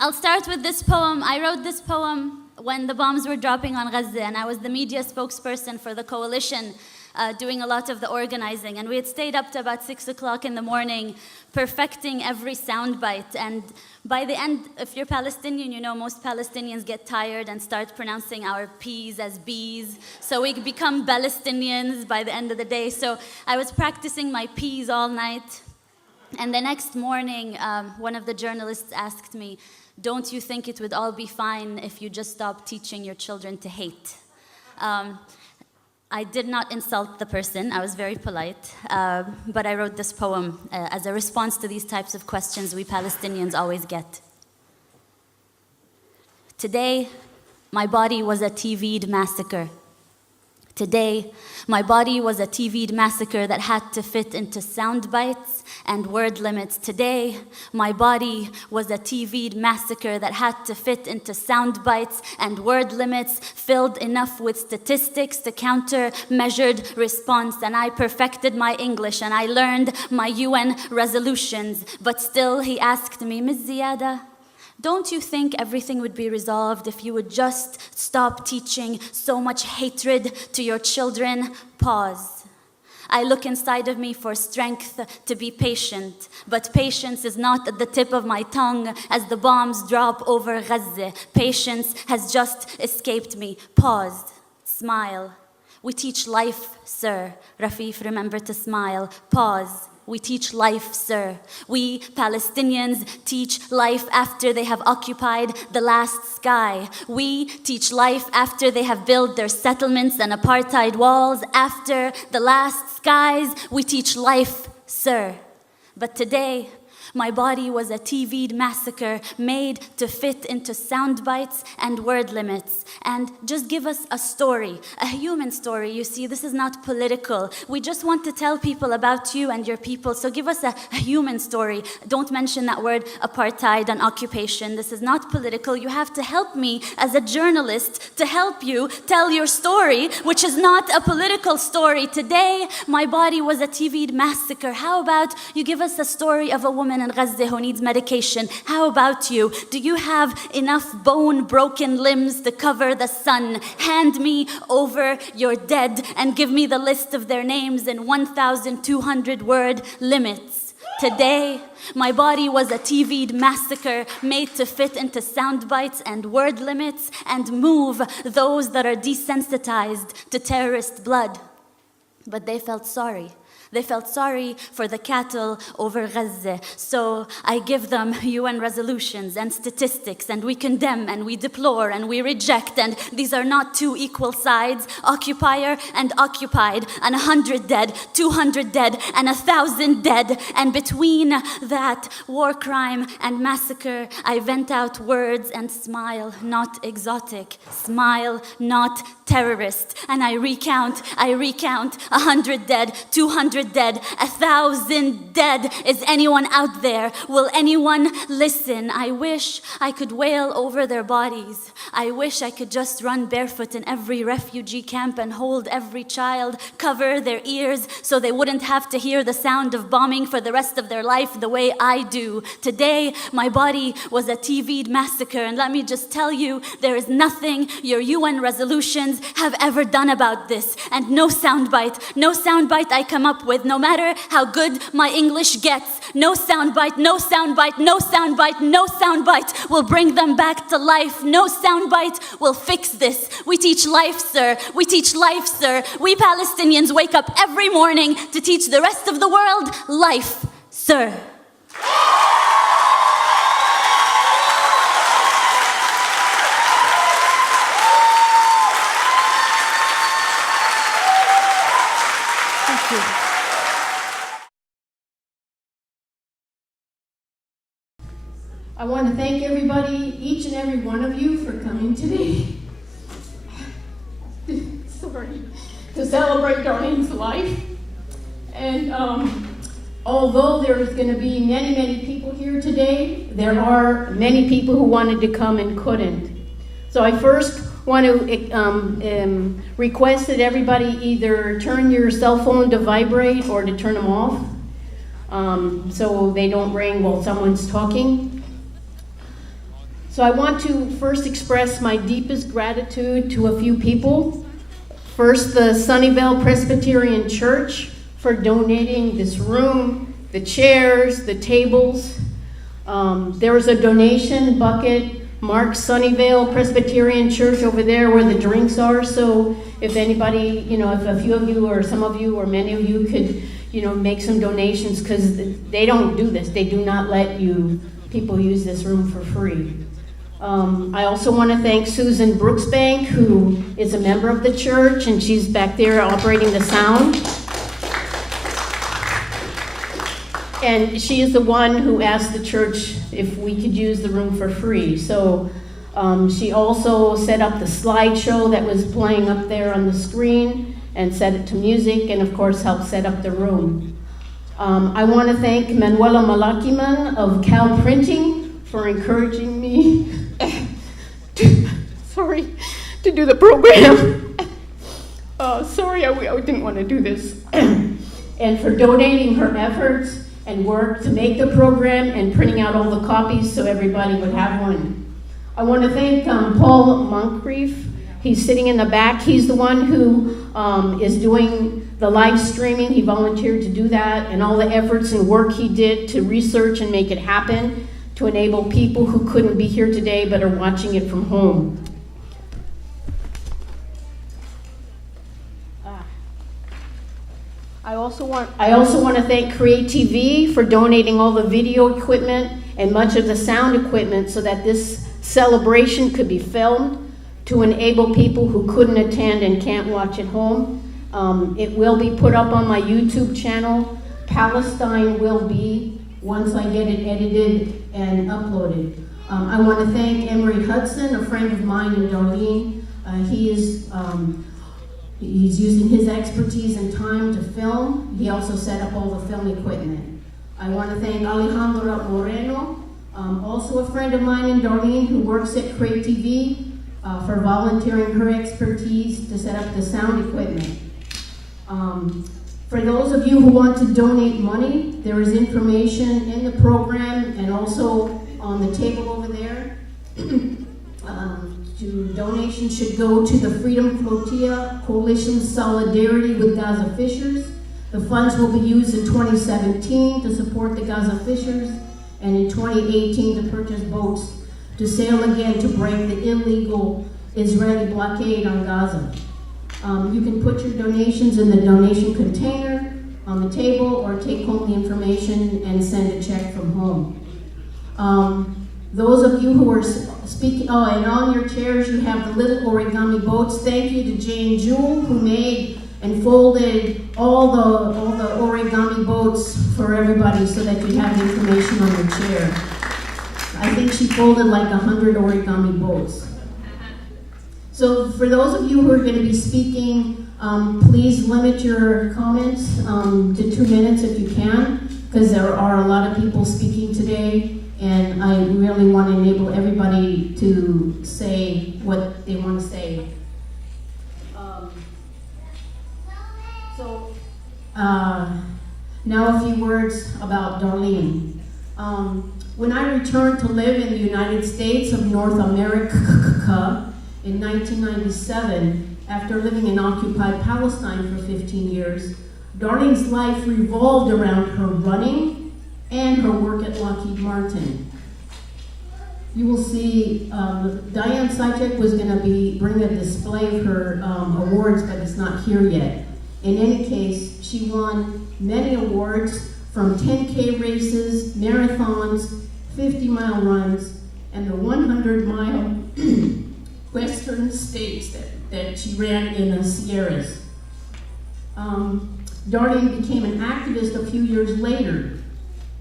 I'll start with this poem. I wrote this poem when the bombs were dropping on Gaza, and I was the media spokesperson for the coalition, doing a lot of the organizing. And we had stayed up to about 6 o'clock in the morning, perfecting every soundbite. And by the end, if you're Palestinian, you know most Palestinians get tired and start pronouncing our P's as B's. So we become Palestinians by the end of the day. So I was practicing my P's all night. And the next morning, one of the journalists asked me, "Don't you think it would all be fine if you just stopped teaching your children to hate?" I did not insult the person. I was very polite. But I wrote this poem as a response to these types of questions we Palestinians always get. Today, my body was a TV'd massacre. Today, my body was a TV'd massacre that had to fit into sound bites and word limits. Today, my body was a TV'd massacre that had to fit into sound bites and word limits, filled enough with statistics to counter measured response. And I perfected my English and I learned my UN resolutions. But still, he asked me, "Ms. Ziyada, don't you think everything would be resolved if you would just stop teaching so much hatred to your children?" Pause. I look inside of me for strength to be patient, but patience is not at the tip of my tongue as the bombs drop over Gaza. Patience has just escaped me. Pause. Smile. We teach life, sir. Rafif, remember to smile. Pause. We teach life, sir. We Palestinians teach life after they have occupied the last sky. We teach life after they have built their settlements and apartheid walls. After the last skies, we teach life, sir. But today, my body was a TV'd massacre made to fit into sound bites and word limits. And just give us a story, a human story. You see, this is not political. We just want to tell people about you and your people. So give us a human story. Don't mention that word apartheid and occupation. This is not political. You have to help me as a journalist to help you tell your story, which is not a political story. Today, my body was a TV'd massacre. How about you give us a story of a woman in Gaza who needs medication? How about you? Do you have enough bone-broken limbs to cover the sun? Hand me over your dead and give me the list of their names in 1,200 word limits. Today, my body was a TV'd massacre made to fit into sound bites and word limits and move those that are desensitized to terrorist blood. But they felt sorry. They felt sorry for the cattle over Gaza. So I give them UN resolutions and statistics, and we condemn and we deplore and we reject. And these are not two equal sides, occupier and occupied, and 100 dead, 200 dead, and 1,000 dead. And between that war crime and massacre, I vent out words and smile, not exotic. Smile, not terrorist. And I recount 100 dead, 200 dead, 1,000 dead. Is anyone out there? Will anyone listen? I wish I could wail over their bodies. I wish I could just run barefoot in every refugee camp and hold every child, cover their ears so they wouldn't have to hear the sound of bombing for the rest of their life the way I do. Today, my body was a TV'd massacre, and let me just tell you, there is nothing your UN resolutions have ever done about this. And no soundbite I come up with, no matter how good my English gets, no soundbite will bring them back to life. No soundbite will fix this. We teach life, sir. We teach life, sir. We Palestinians wake up every morning to teach the rest of the world life, sir. Thank you. I want to thank everybody, each and every one of you, for coming today. Sorry. To celebrate Darlene's life. And although there's going to be many, many people here today, there are many people who wanted to come and couldn't. So I first want to request that everybody either turn your cell phone to vibrate or to turn them off, so they don't ring while someone's talking. So I want to first express my deepest gratitude to a few people. First, the Sunnyvale Presbyterian Church for donating this room, the chairs, the tables. There was a donation bucket marked Sunnyvale Presbyterian Church over there where the drinks are. So if anybody, if a few of you or some of you or many of you could, make some donations, because they don't do this. They do not let people use this room for free. I also want to thank Susan Brooksbank, who is a member of the church, and she's back there operating the sound. And she is the one who asked the church if we could use the room for free. So she also set up the slideshow that was playing up there on the screen and set it to music, and of course helped set up the room. I want to thank Manuela Malakiman of Cal Printing for encouraging me to do the program. Sorry, I didn't want to do this. And for donating her efforts and work to make the program and printing out all the copies so everybody would have one. I want to thank Paul Moncrief. He's sitting in the back. He's the one who is doing the live streaming. He volunteered to do that, and all the efforts and work he did to research and make it happen to enable people who couldn't be here today but are watching it from home. I also want to thank Create TV for donating all the video equipment and much of the sound equipment so that this celebration could be filmed to enable people who couldn't attend and can't watch at home. It will be put up on my YouTube channel. Palestine will be, once I get it edited and uploaded. I want to thank Emery Hudson, a friend of mine in Darlene. He's using his expertise and time to film. He also set up all the film equipment. I want to thank Alejandra Moreno, also a friend of mine in Darlene who works at Create TV, for volunteering her expertise to set up the sound equipment. For those of you who want to donate money, there is information in the program and also on the table over there. Donations should go to the Freedom Flotilla Coalition Solidarity with Gaza Fishers. The funds will be used in 2017 to support the Gaza Fishers and in 2018 to purchase boats to sail again to break the illegal Israeli blockade on Gaza. You can put your donations in the donation container on the table or take home the information and send a check from home. Those of you who are speaking, and on your chairs you have the little origami boats. Thank you to Jane Jewell who made and folded all the origami boats for everybody so that you have the information on your chair. I think she folded like 100 origami boats. So for those of you who are going to be speaking, please limit your comments to 2 minutes if you can, because there are a lot of people speaking today, and I really want to enable everybody to say what they want to say. Now a few words about Darlene. When I returned to live in the United States of North America in 1997, after living in occupied Palestine for 15 years, Darlene's life revolved around her running and her work at Lockheed Martin. You will see Diane Sychek was going to bring a display of her awards, but it's not here yet. In any case, she won many awards from 10K races, marathons, 50-mile runs, and the 100-mile Western States that she ran in the Sierras. Darlene became an activist a few years later,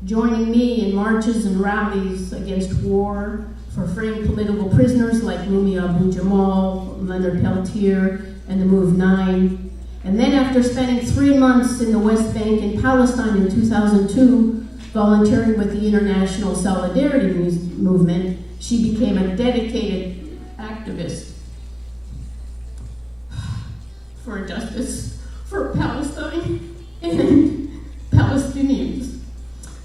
joining me in marches and rallies against war for freeing political prisoners like Rumi Abu Jamal, Leonard Peltier, and the Move 9. And then after spending 3 months in the West Bank and Palestine in 2002, volunteering with the International Solidarity Movement, she became a dedicated activist for justice for Palestine and Palestinians.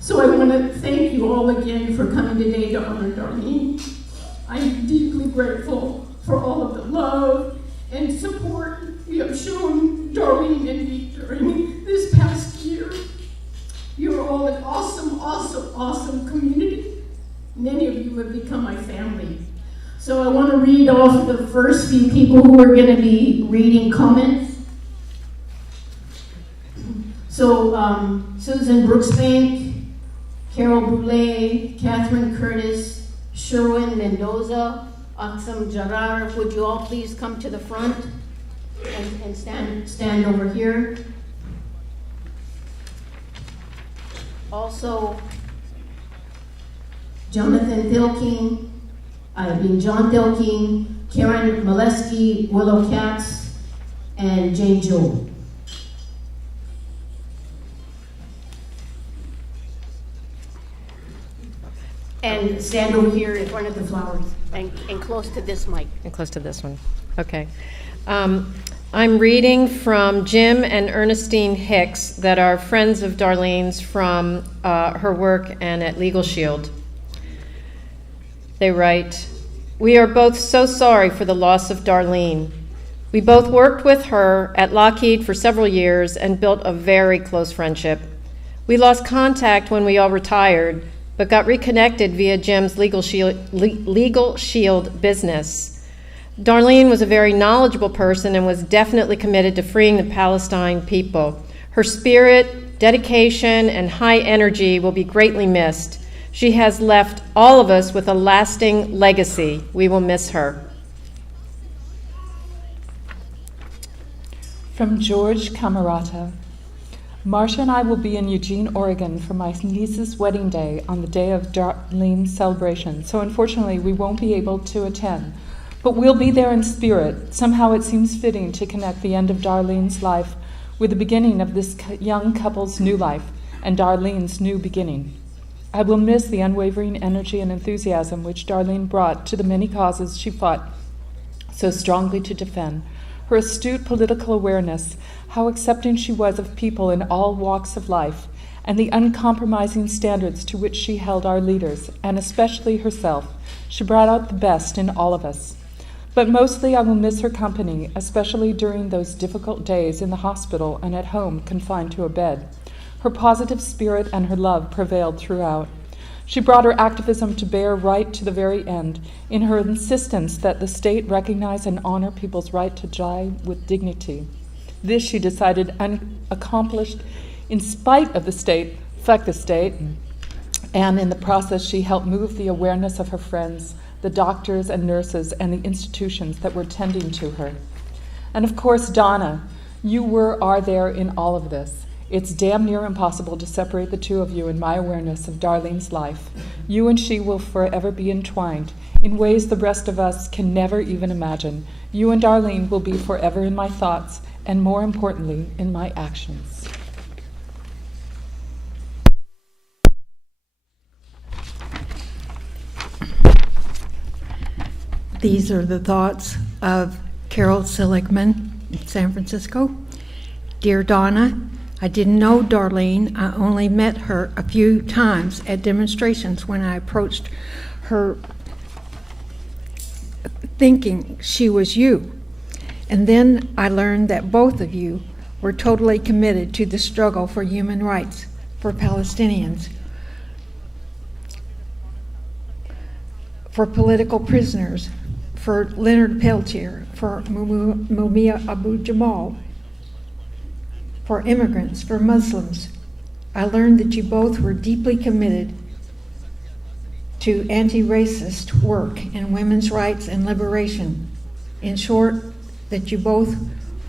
So I want to thank you all again for coming today to honor Darlene. I am deeply grateful for all of the love and support you have shown Darlene and me during this past year. You are all an awesome, awesome, awesome community. Many of you have become my family. So I want to read off the first few people who are going to be reading comments. So Susan Brooksbank, Carol Boulay, Catherine Curtis, Sherwin Mendoza, Aksam Jarar, would you all please come to the front and stand over here. Also, John Thilking, John Thilking, Karen Molesky, Willow Katz, and Jane Jewell. And stand over here in front of the flowers and close to this mic. And close to this one. Okay. I'm reading from Jim and Ernestine Hicks that are friends of Darlene's from her work and at Legal Shield. They write, "We are both so sorry for the loss of Darlene. We both worked with her at Lockheed for several years and built a very close friendship. We lost contact when we all retired, but got reconnected via Jim's Legal Shield business. Darlene was a very knowledgeable person and was definitely committed to freeing the Palestine people. Her spirit, dedication, and high energy will be greatly missed. She has left all of us with a lasting legacy. We will miss her." From George Camerata. Marcia and I will be in Eugene, Oregon for my niece's wedding day on the day of Darlene's celebration, so unfortunately we won't be able to attend. But we'll be there in spirit. Somehow it seems fitting to connect the end of Darlene's life with the beginning of this young couple's new life and Darlene's new beginning. I will miss the unwavering energy and enthusiasm which Darlene brought to the many causes she fought so strongly to defend. Her astute political awareness, how accepting she was of people in all walks of life, and the uncompromising standards to which she held our leaders, and especially herself. She brought out the best in all of us. But mostly I will miss her company, especially during those difficult days in the hospital and at home confined to a bed. Her positive spirit and her love prevailed throughout. She brought her activism to bear right to the very end, in her insistence that the state recognize and honor people's right to die with dignity. This she decided unaccomplished in spite of the state, fuck the state, and in the process she helped move the awareness of her friends, the doctors and nurses and the institutions that were tending to her. And of course, Donna, you are there in all of this. It's damn near impossible to separate the two of you in my awareness of Darlene's life. You and she will forever be entwined in ways the rest of us can never even imagine. You and Darlene will be forever in my thoughts and, more importantly, in my actions. These are the thoughts of Carol Seligman in San Francisco. Dear Donna, I didn't know Darlene. I only met her a few times at demonstrations when I approached her thinking she was you. And then I learned that both of you were totally committed to the struggle for human rights for Palestinians, for political prisoners, for Leonard Peltier, for Mumia Abu Jamal, for immigrants, for Muslims. I learned that you both were deeply committed to anti-racist work and women's rights and liberation. In short, that you both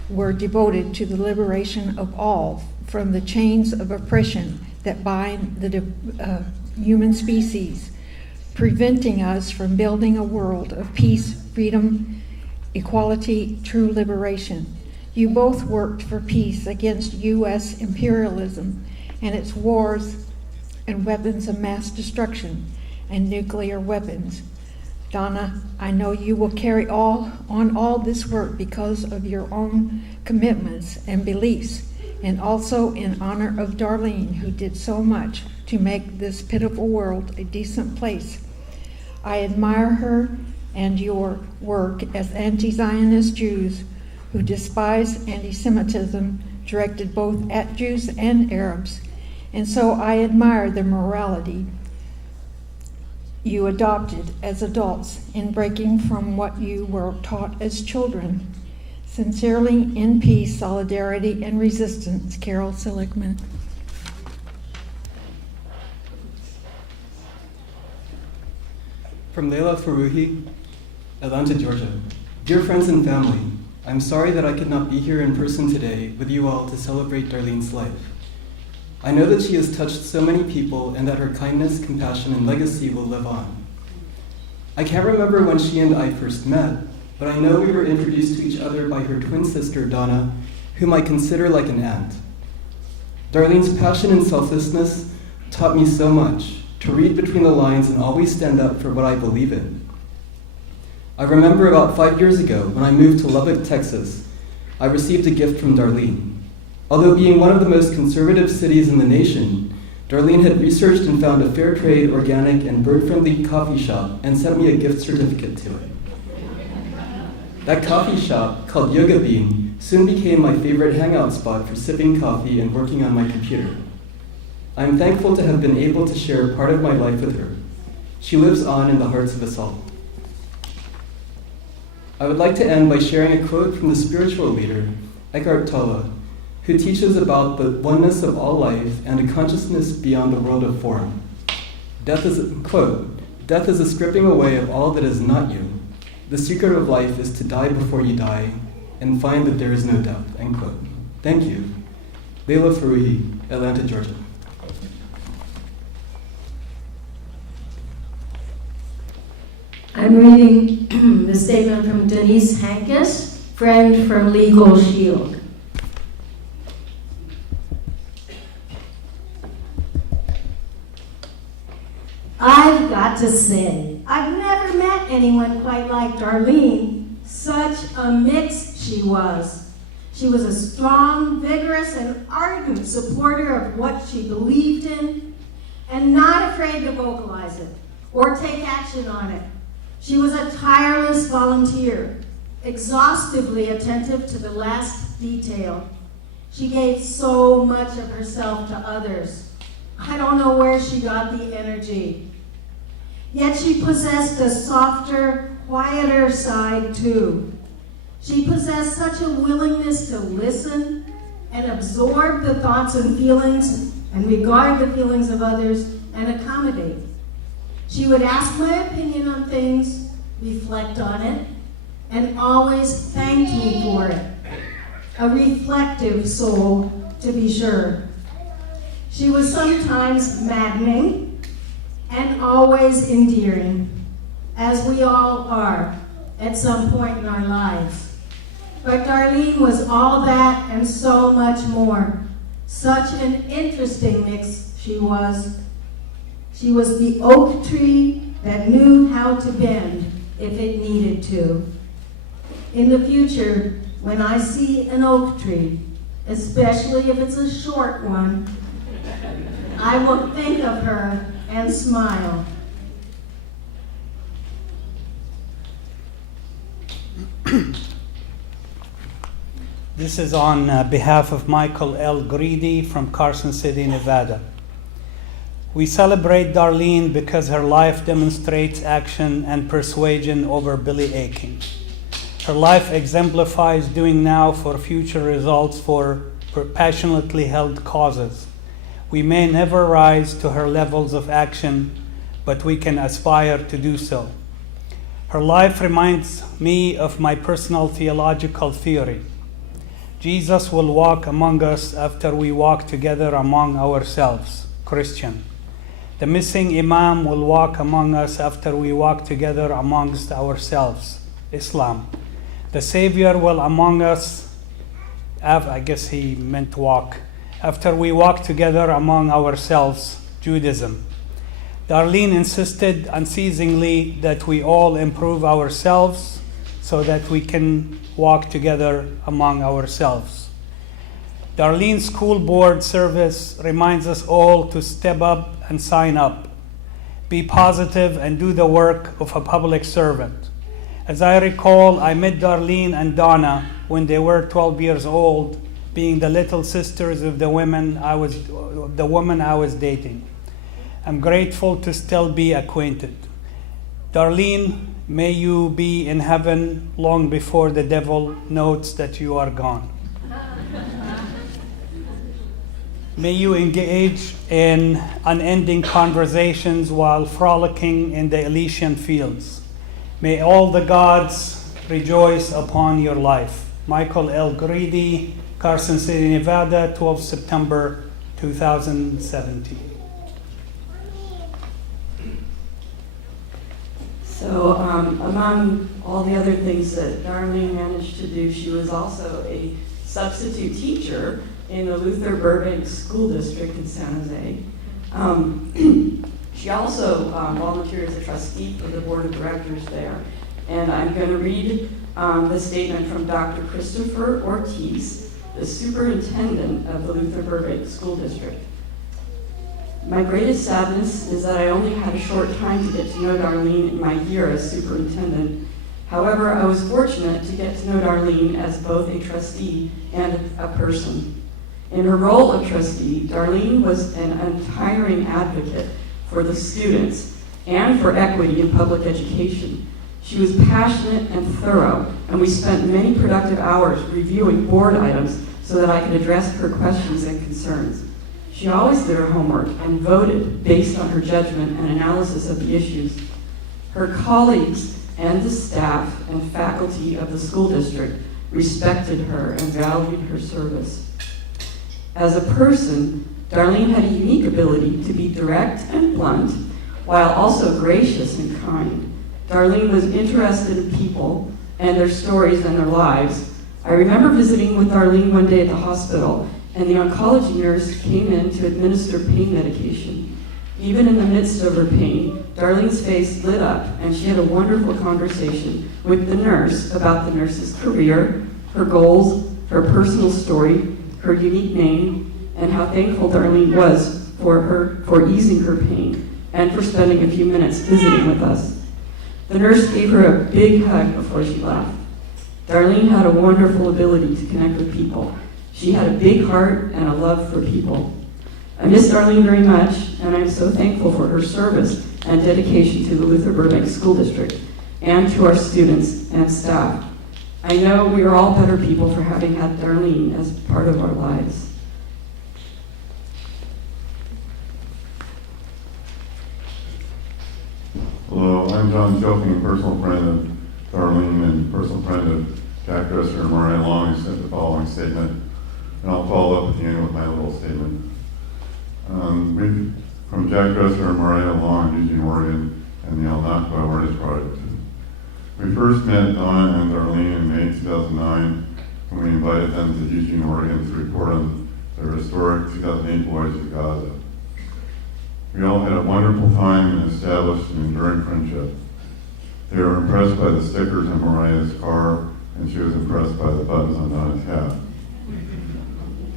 were devoted to the liberation of all from the chains of oppression that bind the human species, preventing us from building a world of peace, freedom, equality, true liberation. You both worked for peace against U.S. imperialism and its wars and weapons of mass destruction and nuclear weapons. Donna, I know you will carry on all this work because of your own commitments and beliefs, and also in honor of Darlene, who did so much to make this pitiful world a decent place. I admire her and your work as anti-Zionist Jews who despise anti-Semitism directed both at Jews and Arabs. And so I admire the morality you adopted as adults in breaking from what you were taught as children. Sincerely, in peace, solidarity, and resistance, Carol Seligman. From Leila Faruhi, Atlanta, Georgia. Dear friends and family, I'm sorry that I could not be here in person today with you all to celebrate Darlene's life. I know that she has touched so many people and that her kindness, compassion, and legacy will live on. I can't remember when she and I first met, but I know we were introduced to each other by her twin sister, Donna, whom I consider like an aunt. Darlene's passion and selflessness taught me so much, to read between the lines and always stand up for what I believe in. I remember about 5 years ago, when I moved to Lubbock, Texas, I received a gift from Darlene. Although being one of the most conservative cities in the nation, Darlene had researched and found a fair trade, organic, and bird-friendly coffee shop and sent me a gift certificate to it. That coffee shop, called Yoga Bean, soon became my favorite hangout spot for sipping coffee and working on my computer. I am thankful to have been able to share part of my life with her. She lives on in the hearts of us all. I would like to end by sharing a quote from the spiritual leader, Eckhart Tolle, who teaches about the oneness of all life and a consciousness beyond the world of form. Death is a stripping away of all that is not you. The secret of life is to die before you die and find that there is no death, end quote. Thank you. Leila Faruhi, Atlanta, Georgia. I'm reading the statement from Denise Hankes, friend from Legal Shield. I've got to say, I've never met anyone quite like Darlene. Such a mix she was. She was a strong, vigorous, and ardent supporter of what she believed in, and not afraid to vocalize it or take action on it. She was a tireless volunteer, exhaustively attentive to the last detail. She gave so much of herself to others. I don't know where she got the energy. Yet she possessed a softer, quieter side too. She possessed such a willingness to listen and absorb the thoughts and feelings and regard the feelings of others and accommodate. She would ask my opinion on things, reflect on it, and always thanked me for it. A reflective soul, to be sure. She was sometimes maddening and always endearing, as we all are at some point in our lives. But Darlene was all that and so much more. Such an interesting mix she was. She was the oak tree that knew how to bend if it needed to. In the future, when I see an oak tree, especially if it's a short one, I will think of her and smile. This is on behalf of Michael L. Greedy from Carson City, Nevada. We celebrate Darlene because her life demonstrates action and persuasion over belly aching. Her life exemplifies doing now for future results for passionately held causes. We may never rise to her levels of action, but we can aspire to do so. Her life reminds me of my personal theological theory. Jesus will walk among us after we walk together among ourselves, Christian. The missing Imam will walk among us after we walk together amongst ourselves, Islam. The Savior will among us, I guess he meant walk, after we walk together among ourselves, Judaism. Darlene insisted unceasingly that we all improve ourselves so that we can walk together among ourselves. Darlene's school board service reminds us all to step up and sign up, be positive and do the work of a public servant. As I recall, I met Darlene and Donna when they were 12 years old, being the little sisters of the woman I was dating. I'm grateful to still be acquainted. Darlene, may you be in heaven long before the devil notes that you are gone. May you engage in unending conversations while frolicking in the Elysian fields. May all the gods rejoice upon your life. Michael L. Greedy, Carson City, Nevada, 12 September 2017. So among all the other things that Darlene managed to do, she was also a substitute teacher in the Luther Burbank School District in San Jose. She also volunteered as a trustee for the board of directors there. And I'm going to read the statement from Dr. Christopher Ortiz, the superintendent of the Luther Burbank School District. My greatest sadness is that I only had a short time to get to know Darlene in my year as superintendent. However, I was fortunate to get to know Darlene as both a trustee and a person. In her role of trustee, Darlene was an untiring advocate for the students and for equity in public education. She was passionate and thorough, and we spent many productive hours reviewing board items so that I could address her questions and concerns. She always did her homework and voted based on her judgment and analysis of the issues. Her colleagues and the staff and faculty of the school district respected her and valued her service. As a person, Darlene had a unique ability to be direct and blunt, while also gracious and kind. Darlene was interested in people and their stories and their lives. I remember visiting with Darlene one day at the hospital, and the oncology nurse came in to administer pain medication. Even in the midst of her pain, Darlene's face lit up, and she had a wonderful conversation with the nurse about the nurse's career, her goals, her personal story, her unique name, and how thankful Darlene was for easing her pain and for spending a few minutes visiting with us. The nurse gave her a big hug before she left. Darlene had a wonderful ability to connect with people. She had a big heart and a love for people. I miss Darlene very much, and I'm so thankful for her service and dedication to the Luther Burbank School District and to our students and staff. I know we are all better people for having had Darlene as part of our lives. Hello, I'm John Chilking, personal friend of Darlene and personal friend of Jack Dresser and Mariah Long, who sent the following statement, and I'll follow up at the end with my little statement. From Jack Dresser and Mariah Long in Eugene, Oregon, and the El Nakba Awareness Project. We first met Donna and Darlene in May 2009 when we invited them to Eugene, Oregon to report on their historic 2008 voyage to Gaza. We all had a wonderful time and established an enduring friendship. They were impressed by the stickers on Mariah's car, and she was impressed by the buttons on Donna's hat.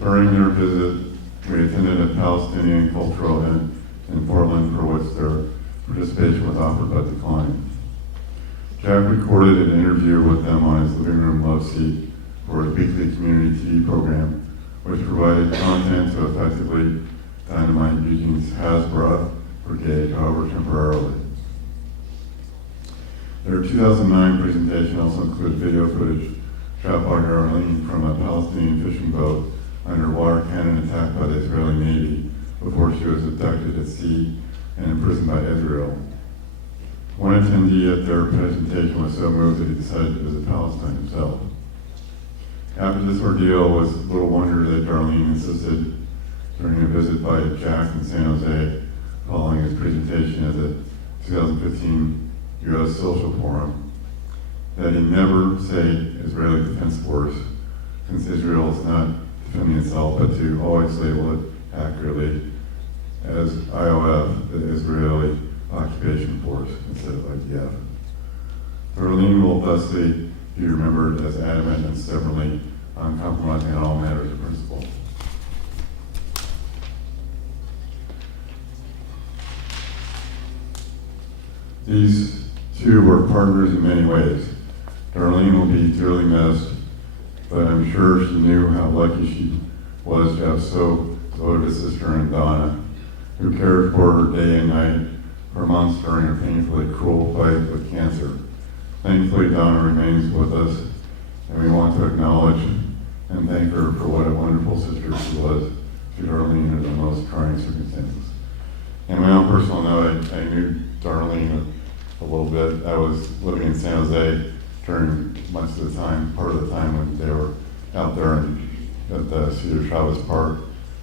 During their visit, we attended a Palestinian cultural event in Portland for which their participation was offered but declined. Jack recorded an interview with them on his living room love seat for his weekly community TV program, which provided content to effectively dynamite Eugene's Hasbro brigade, however temporarily. Their 2009 presentation also included video footage shot by Darlene from a Palestinian fishing boat under water cannon attack by the Israeli Navy before she was abducted at sea and imprisoned by Israel. One attendee at their presentation was so moved that he decided to visit Palestine himself. After this ordeal, it was little wonder that Darlene insisted during a visit by Jack in San Jose following his presentation at the 2015 U.S. Social Forum that he never say Israeli Defense Force, since Israel is not defending itself, but to always label it accurately as IOF, the Israeli Occupation Force, instead of IDF. Darlene will thusly be remembered as adamant and stubbornly uncompromising on all matters of principle. These two were partners in many ways. Darlene will be dearly missed, but I'm sure she knew how lucky she was to have so devoted a sister in Donna, who cared for her day and night for months during her painfully cruel fight with cancer. Thankfully, Donna remains with us, and we want to acknowledge and thank her for what a wonderful sister she was to Darlene under the most trying circumstances. And my own personal note, I knew Darlene a little bit. I was living in San Jose during much of the time, part of the time when they were out there at the Cedar Chavez Park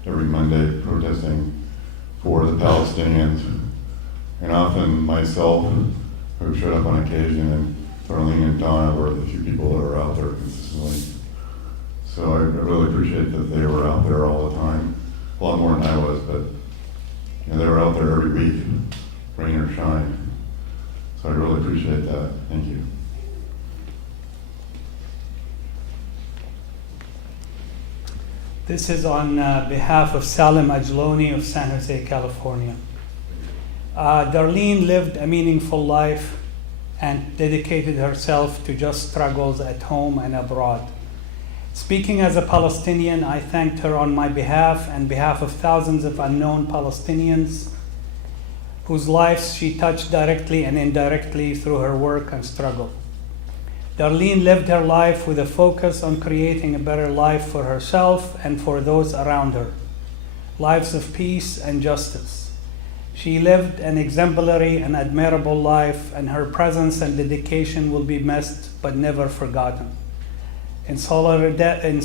every Monday protesting for the Palestinians. And often myself, who showed up on occasion, and Darlene and Donna were the few people that were out there consistently. So I really appreciate that they were out there all the time, a lot more than I was, but they were out there every week, rain or shine. So I really appreciate that. Thank you. This is on behalf of Salim Ajloni of San Jose, California. Darlene lived a meaningful life and dedicated herself to just struggles at home and abroad. Speaking as a Palestinian, I thanked her on my behalf and behalf of thousands of unknown Palestinians whose lives she touched directly and indirectly through her work and struggle. Darlene lived her life with a focus on creating a better life for herself and for those around her, lives of peace and justice. She lived an exemplary and admirable life, and her presence and dedication will be missed but never forgotten. In solidarity,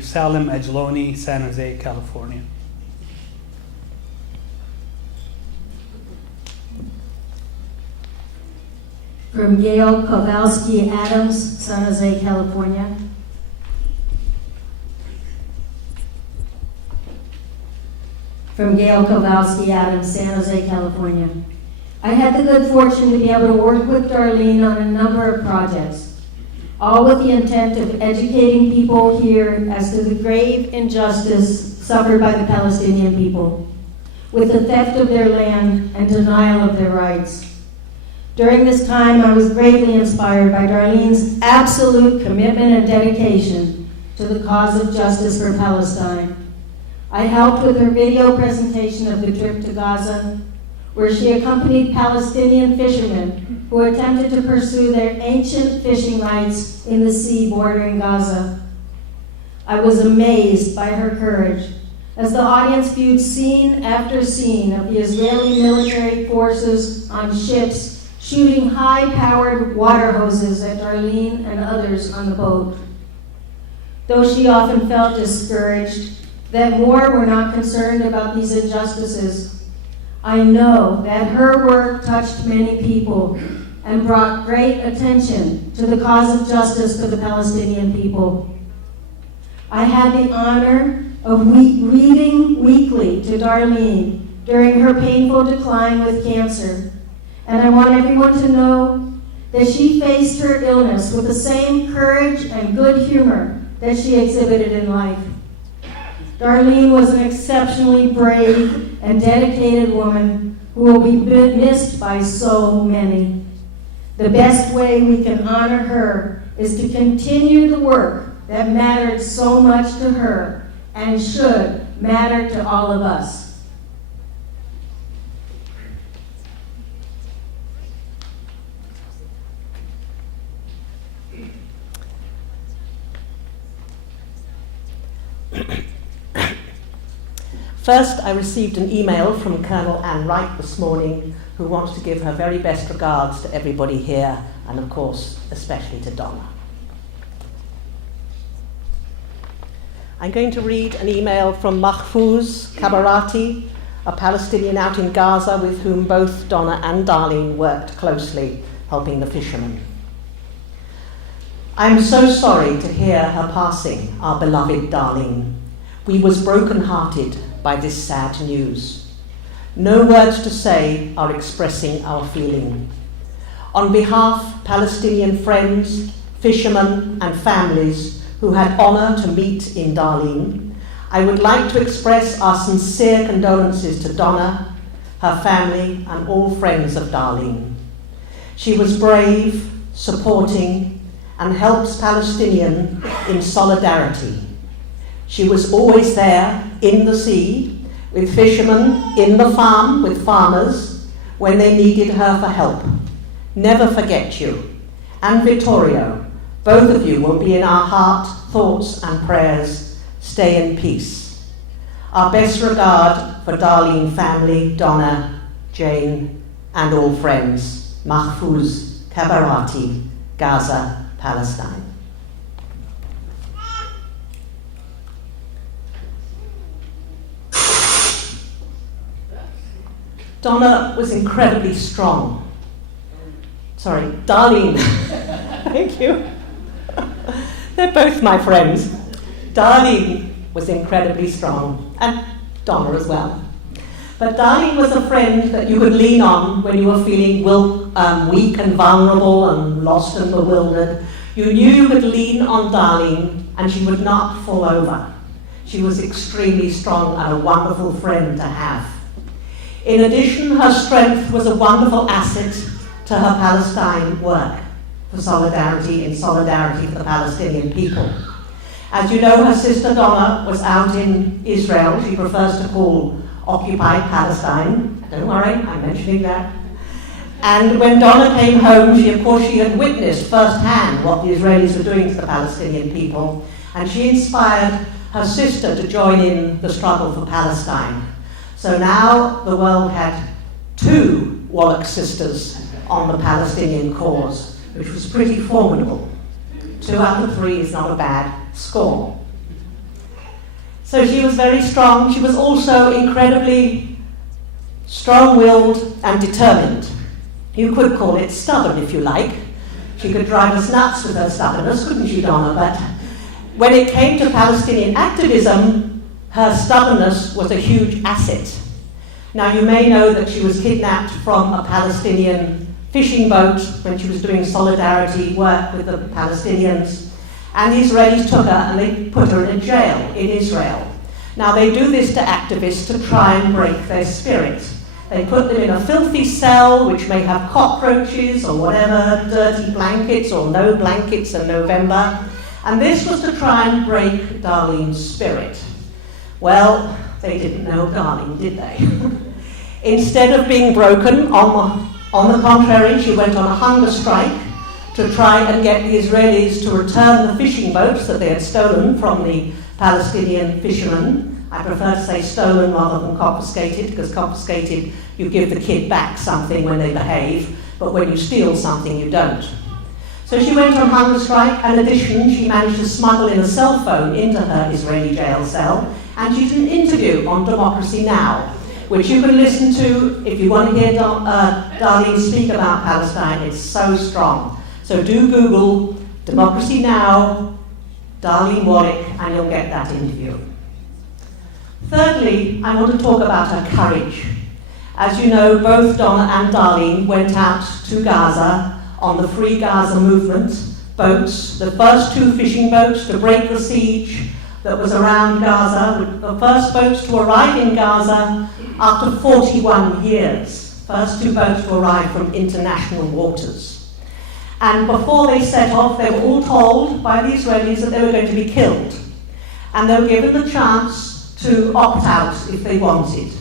Salim Ajloni, San Jose, California. From Gail Kowalski Adams, San Jose, California. From Gail Kowalski Adams, San Jose, California. I had the good fortune to be able to work with Darlene on a number of projects, all with the intent of educating people here as to the grave injustice suffered by the Palestinian people, with the theft of their land and denial of their rights. During this time, I was greatly inspired by Darlene's absolute commitment and dedication to the cause of justice for Palestine. I helped with her video presentation of the trip to Gaza, where she accompanied Palestinian fishermen who attempted to pursue their ancient fishing rights in the sea bordering Gaza. I was amazed by her courage as the audience viewed scene after scene of the Israeli military forces on ships shooting high-powered water hoses at Darlene and others on the boat. Though she often felt discouraged that more were not concerned about these injustices, I know that her work touched many people and brought great attention to the cause of justice for the Palestinian people. I had the honor of reading weekly to Darlene during her painful decline with cancer. And I want everyone to know that she faced her illness with the same courage and good humor that she exhibited in life. Darlene was an exceptionally brave and dedicated woman who will be missed by so many. The best way we can honor her is to continue the work that mattered so much to her and should matter to all of us. First, I received an email from Colonel Ann Wright this morning, who wants to give her very best regards to everybody here, and of course, especially to Donna. I'm going to read an email from Mahfouz Kabarati, a Palestinian out in Gaza with whom both Donna and Darlene worked closely, helping the fishermen. I'm so sorry to hear her passing, our beloved Darlene. We was broken-hearted by this sad news. No words to say are expressing our feeling. On behalf Palestinian friends, fishermen and families who had honor to meet in Darlene, I would like to express our sincere condolences to Donna, her family and all friends of Darlene. She was brave, supporting, and helps Palestinians in solidarity. She was always there in the sea, with fishermen, in the farm with farmers, when they needed her for help. Never forget you. And Vittorio, both of you will be in our heart, thoughts, and prayers. Stay in peace. Our best regard for Darlene family, Donna, Jane, and all friends. Mahfouz Kabarati, Gaza, Palestine. Donna was incredibly strong. Sorry, Darlene. Thank you. They're both my friends. Darlene was incredibly strong, and Donna as well. But Darlene was a friend that you could lean on when you were feeling weak and vulnerable and lost and bewildered. You knew you could lean on Darlene and she would not fall over. She was extremely strong and a wonderful friend to have. In addition, her strength was a wonderful asset to her Palestine work for solidarity, in solidarity for the Palestinian people. As you know, her sister Donna was out in Israel. She prefers to call occupied Palestine. Don't worry, I'm mentioning that. And when Donna came home, she had witnessed firsthand what the Israelis were doing to the Palestinian people, and she inspired her sister to join in the struggle for Palestine. So now the world had 2 Wallach sisters on the Palestinian cause, which was pretty formidable. 2 out of 3 is not a bad score. So she was very strong. She was also incredibly strong-willed and determined. You could call it stubborn if you like. She could drive us nuts with her stubbornness, couldn't you, Donna? But when it came to Palestinian activism, her stubbornness was a huge asset. Now, you may know that she was kidnapped from a Palestinian fishing boat when she was doing solidarity work with the Palestinians, and the Israelis took her and they put her in a jail in Israel. Now, they do this to activists to try and break their spirit. They put them in a filthy cell which may have cockroaches or whatever, dirty blankets or no blankets in November, and this was to try and break Darlene's spirit. Well, they didn't know Darlene, did they? Instead of being broken, on the contrary, she went on a hunger strike to try and get the Israelis to return the fishing boats that they had stolen from the Palestinian fishermen. I prefer to say stolen rather than confiscated, because confiscated, you give the kid back something when they behave, but when you steal something, you don't. So she went on hunger strike, and in addition, she managed to smuggle in a cell phone into her Israeli jail cell, and she did an interview on Democracy Now!, which you can listen to if you want to hear Darlene speak about Palestine. It's so strong. So do Google Democracy Now!, Darlene Wallach, and you'll get that interview. Thirdly, I want to talk about her courage. As you know, both Donna and Darlene went out to Gaza on the Free Gaza movement boats, the first 2 fishing boats to break the siege that was around Gaza, the first boats to arrive in Gaza after 41 years. First 2 boats to arrive from international waters. And before they set off, they were all told by the Israelis that they were going to be killed. And they were given the chance to opt out if they wanted.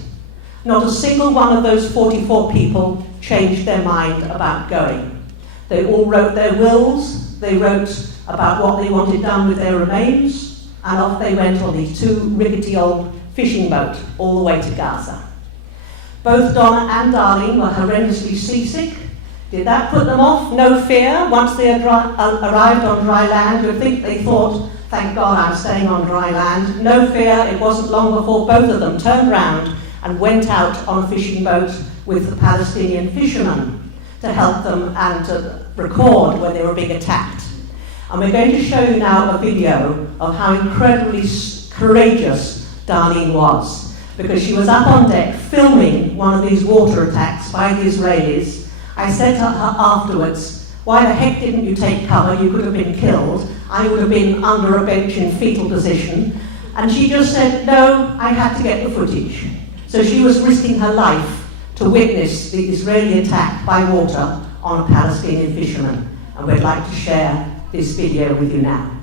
Not a single one of those 44 people changed their mind about going. They all wrote their wills, they wrote about what they wanted done with their remains, and off they went on these 2 rickety old fishing boats all the way to Gaza. Both Donna and Darlene were horrendously seasick. Did that put them off? No fear. Once they had arrived on dry land, you'd think they thought, thank God I'm staying on dry land. No fear. It wasn't long before both of them turned round and went out on a fishing boat with the Palestinian fishermen to help them and to record when they were being attacked. And we're going to show you now a video of how incredibly courageous Darlene was, because she was up on deck filming one of these water attacks by the Israelis. I said to her afterwards, why the heck didn't you take cover? You could have been killed. I would have been under a bench in fetal position. And she just said, no, I had to get the footage. So she was risking her life to witness the Israeli attack by water on a Palestinian fisherman. and we'd like to share this video with you now.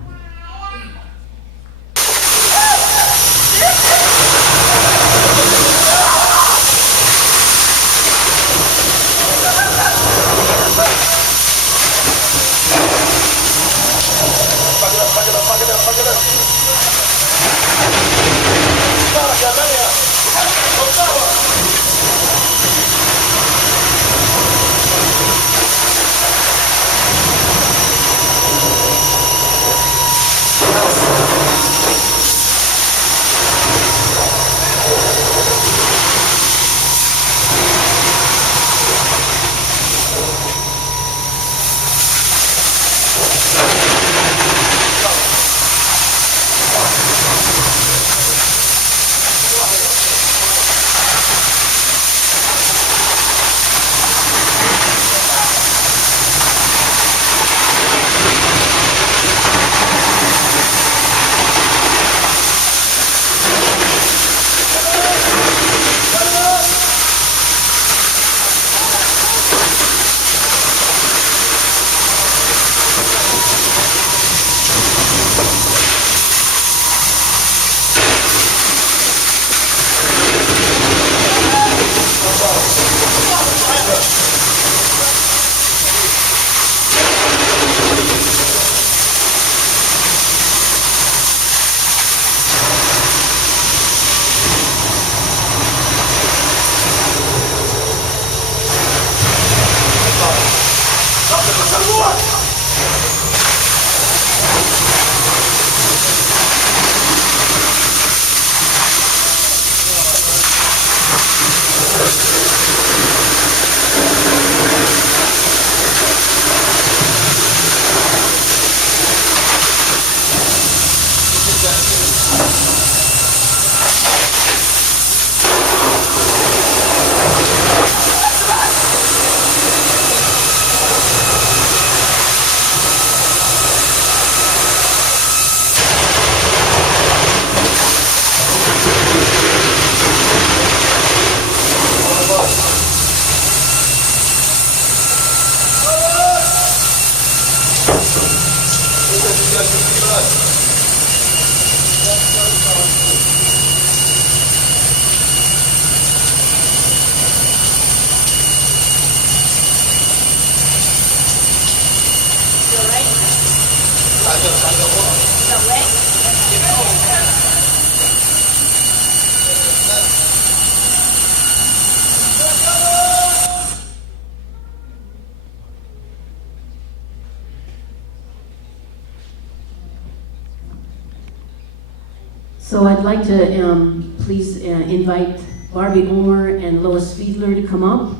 So I'd like to please invite Barbie Omer and Lois Fiedler to come up.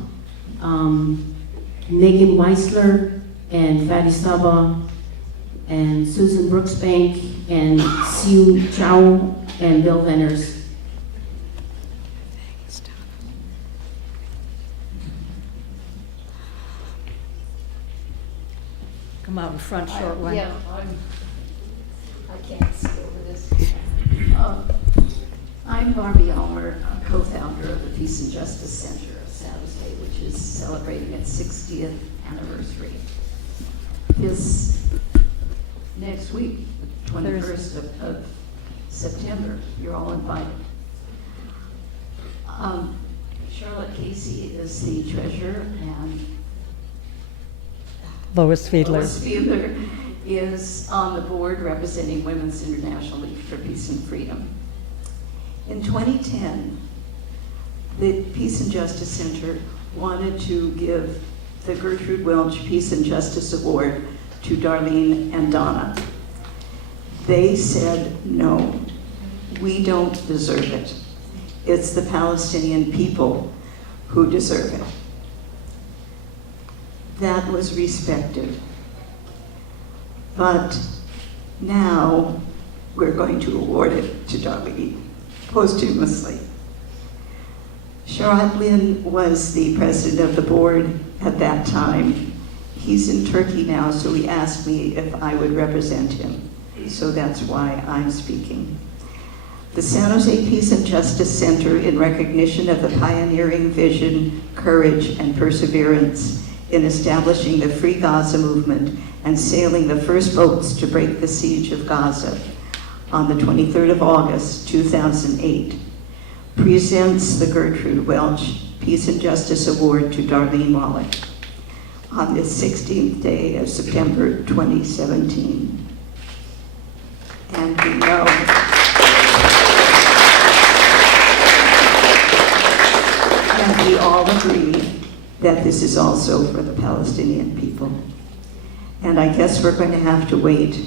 Megan Weisler and Fatty Saba and Susan Brooksbank and Sue Chow and Bill Venners. Come out in front, short one. Yeah, I can't see over this. I'm Barbie Omer, co-founder of the Peace and Justice Center of San Jose, which is celebrating its 60th anniversary. This next week, 21st of September, you're all invited. Charlotte Casey is the treasurer, and Lois Fiedler. Lois Fiedler is on the board representing Women's International League for Peace and Freedom. In 2010, the Peace and Justice Center wanted to give the Gertrude Welch Peace and Justice Award to Darlene and Donna. They said, no, we don't deserve it. It's the Palestinian people who deserve it. That was respected. But now we're going to award it to Darlene posthumously. Sharat Lin was the president of the board at that time. He's in Turkey now, so he asked me if I would represent him. So that's why I'm speaking. The San Jose Peace and Justice Center, in recognition of the pioneering vision, courage, and perseverance in establishing the Free Gaza movement and sailing the first boats to break the siege of Gaza on the 23rd of August, 2008, presents the Gertrude Welch Peace and Justice Award to Darlene Wallach on the 16th day of September 2017. And we know and we all agree that this is also for the Palestinian people. And I guess we're going to have to wait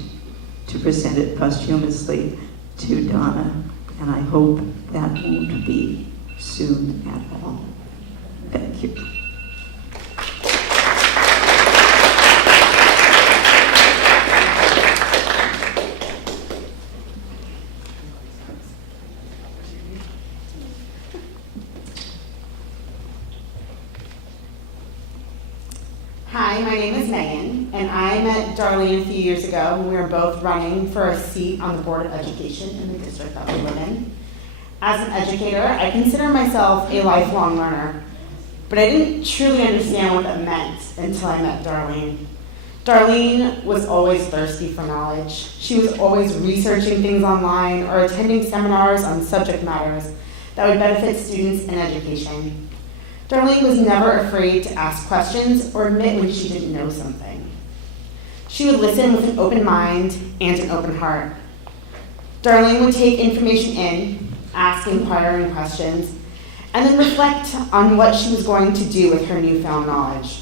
to present it posthumously to Donna, and I hope that won't be soon at all. Thank you. Hi, my name is Megan, and I met Darlene a few years ago when we were both running for a seat on the Board of Education in the district that we live in. As an educator, I consider myself a lifelong learner, but I didn't truly understand what that meant until I met Darlene. Darlene was always thirsty for knowledge. She was always researching things online or attending seminars on subject matters that would benefit students in education. Darlene was never afraid to ask questions or admit when she didn't know something. She would listen with an open mind and an open heart. Darlene would take information in, ask inquiring questions, and then reflect on what she was going to do with her newfound knowledge.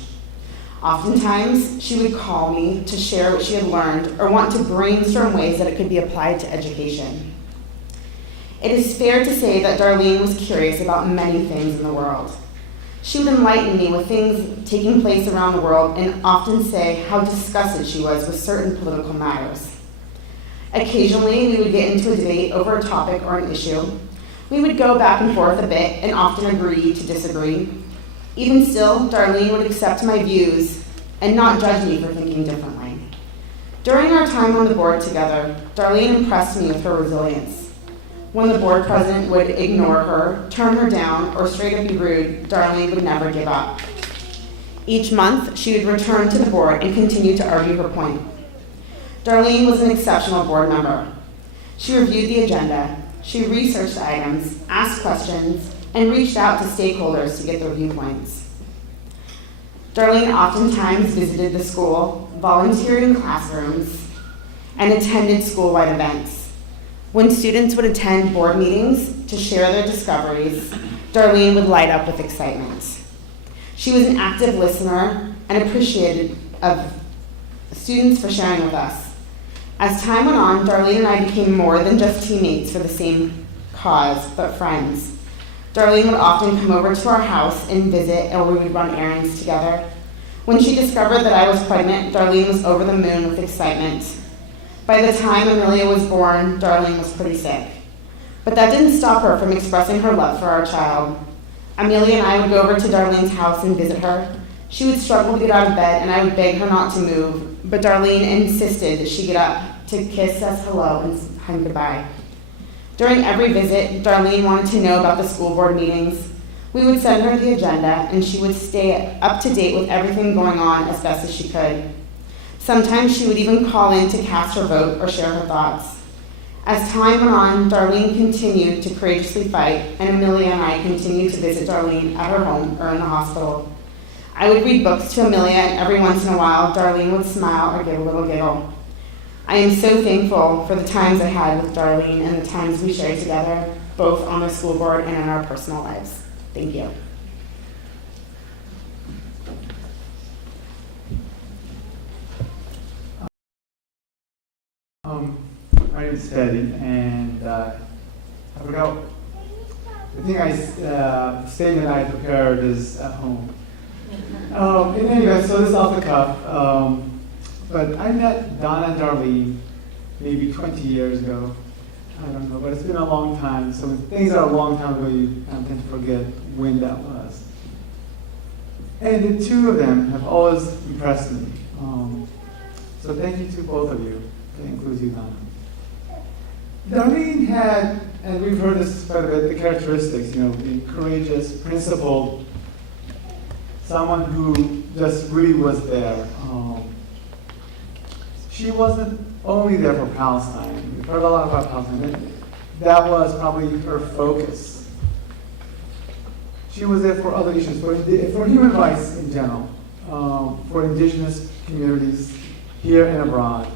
Oftentimes, she would call me to share what she had learned or want to brainstorm ways that it could be applied to education. It is fair to say that Darlene was curious about many things in the world. She would enlighten me with things taking place around the world and often say how disgusted she was with certain political matters. Occasionally, we would get into a debate over a topic or an issue. We would go back and forth a bit and often agree to disagree. Even still, Darlene would accept my views and not judge me for thinking differently. During our time on the board together, Darlene impressed me with her resilience. When the board president would ignore her, turn her down, or straight up be rude, Darlene would never give up. Each month, she would return to the board and continue to argue her point. Darlene was an exceptional board member. She reviewed the agenda, she researched items, asked questions, and reached out to stakeholders to get their viewpoints. Darlene oftentimes visited the school, volunteered in classrooms, and attended school-wide events. When students would attend board meetings to share their discoveries, Darlene would light up with excitement. She was an active listener and appreciated of students for sharing with us. As time went on, Darlene and I became more than just teammates for the same cause, but friends. Darlene would often come over to our house and visit, or we would run errands together. When she discovered that I was pregnant, Darlene was over the moon with excitement. By the time Amelia was born, Darlene was pretty sick. But that didn't stop her from expressing her love for our child. Amelia and I would go over to Darlene's house and visit her. She would struggle to get out of bed, and I would beg her not to move, but Darlene insisted that she get up to kiss us hello and hug goodbye. During every visit, Darlene wanted to know about the school board meetings. We would send her the agenda, and she would stay up to date with everything going on as best as she could. Sometimes she would even call in to cast her vote or share her thoughts. As time went on, Darlene continued to courageously fight, and Amelia and I continued to visit Darlene at her home or in the hospital. I would read books to Amelia, and every once in a while, Darlene would smile or give a little giggle. I am so thankful for the times I had with Darlene and the times we shared together, both on the school board and in our personal lives. Thank you. My name is Teddy, and I forgot. I think the statement I prepared is at home. Anyway, so this is off the cuff. But I met Donna and Darlene maybe 20 years ago. I don't know, but it's been a long time. So when things are a long time ago, you tend to forget when that was. And the two of them have always impressed me. So thank you to both of you. That includes you, Donna. Darlene had, and we've heard this quite a bit, the characteristics, being courageous, principled, someone who just really was there. She wasn't only there for Palestine. We've heard a lot about Palestine. That was probably her focus. She was there for other issues, for human rights in general, for indigenous communities here and abroad.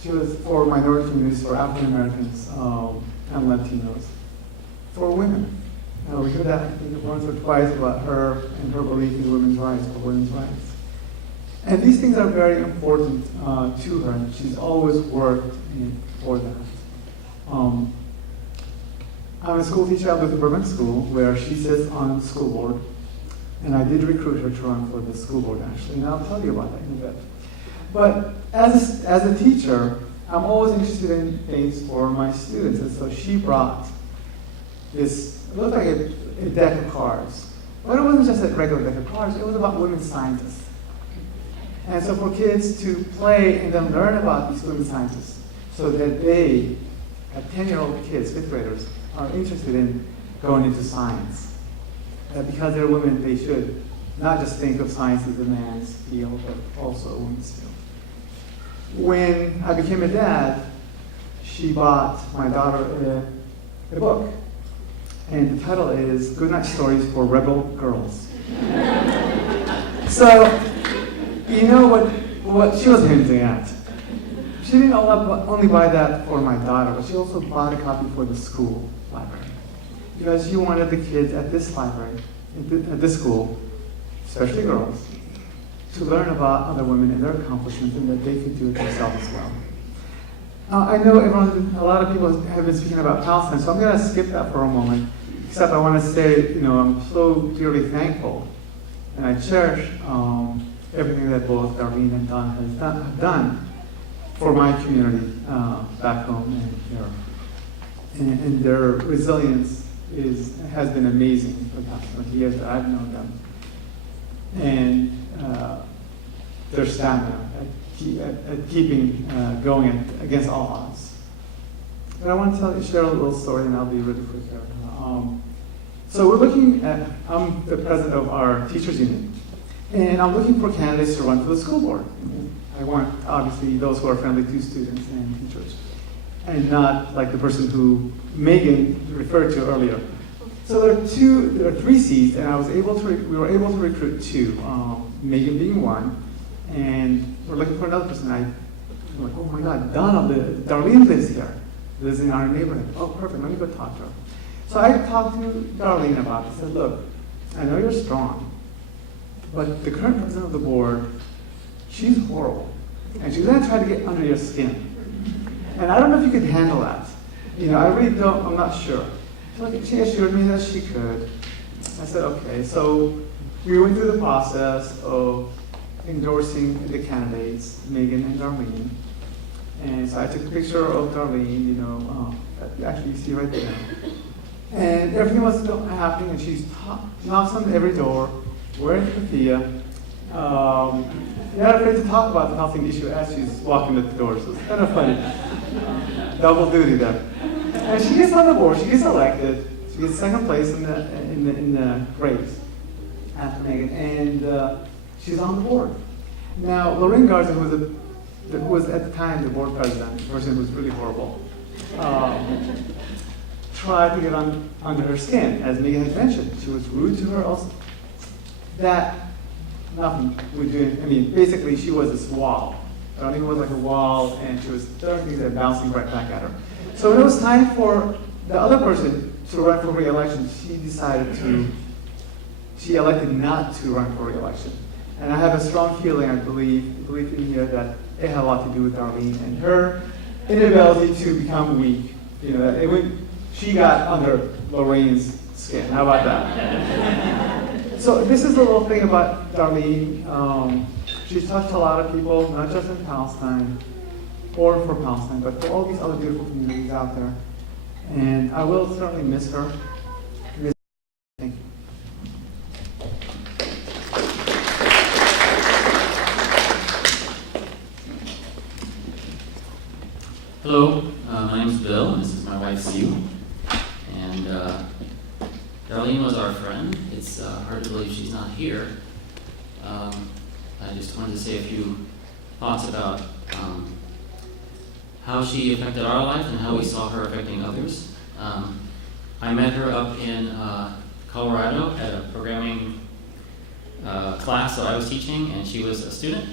She was for minority communities, for African Americans and Latinos, for women. We heard that I think once or twice about her and her belief in women's rights, for women's rights. And these things are very important to her, and she's always worked for that. I'm a school teacher at the Burbank School, where she sits on the school board, and I did recruit her to run for the school board, actually, and I'll tell you about that in a bit. But as a teacher, I'm always interested in things for my students, and so she brought this, it looked like a deck of cards. But it wasn't just a regular deck of cards, it was about women scientists. And so for kids to play and then learn about these women scientists so that they, 10-year-old kids, 5th graders, are interested in going into science. That because they're women, they should not just think of science as a man's field, but also a woman's field. When I became a dad, she bought my daughter a book. And the title is Goodnight Stories for Rebel Girls. So, you know what she was hinting at. She didn't only buy that for my daughter, but she also bought a copy for the school library. Because she wanted the kids at this library, at this school, especially girls, to learn about other women and their accomplishments and that they could do it themselves as well. I know a lot of people have been speaking about Palestine, so I'm going to skip that for a moment, except I want to say, I'm so dearly thankful, and I cherish everything that both Darlene and Don have done for my community back home and here. And their resilience has been amazing for the past 20 years that I've known them. And their stamina at keeping going against all odds. But I want to share a little story, and I'll be really quick here. So we're looking at, I'm the president of our teachers union, and I'm looking for candidates to run for the school board. I want, obviously, those who are friendly to students and teachers, and not like the person who Megan referred to earlier. So there are 3 seats, and we were able to recruit 2, Megan being one, and we're looking for another person. I'm like, oh my God, Darlene lives in our neighborhood. Oh, perfect, let me go talk to her. So I talked to Darlene about it. I said, look, I know you're strong, but the current president of the board, she's horrible, and she's gonna try to get under your skin. And I don't know if you could handle that. I really don't, I'm not sure. She assured me that she could. I said, okay. So we went through the process of endorsing the candidates, Megan and Darlene. And so I took a picture of Darlene, actually you see right there. And everything was still happening, and she's knocks on every door, wearing a keffiyeh. Not afraid to talk about the housing issue as she's walking at the door, so it's kind of funny. Double duty there. And she gets on the board, she gets elected, she gets 2nd place in the race after Megan, and she's on the board. Now, Lorraine Garza, who was at the time the board president, the person who was really horrible, tried to get under her skin, as Megan had mentioned. She was rude to her also. Nothing would do it. Basically, she was this wall. Darlene was like a wall, and she was throwing things and bouncing right back at her. So when it was time for the other person to run for re-election, she elected not to run for re-election. And I have a strong feeling, I believe in here, that it had a lot to do with Darlene and her inability to become weak. She got under Lorraine's skin. How about that? So this is a little thing about Darlene. She's touched a lot of people, not just in Palestine, or for Palestine, but for all these other beautiful communities out there. And I will certainly miss her. Thank you. Hello, my name is Bill, and this is my wife Sue. And Darlene was our friend. It's hard to believe she's not here. I just wanted to say a few thoughts about how she affected our life and how we saw her affecting others. I met her up in Colorado at a programming class that I was teaching, and she was a student.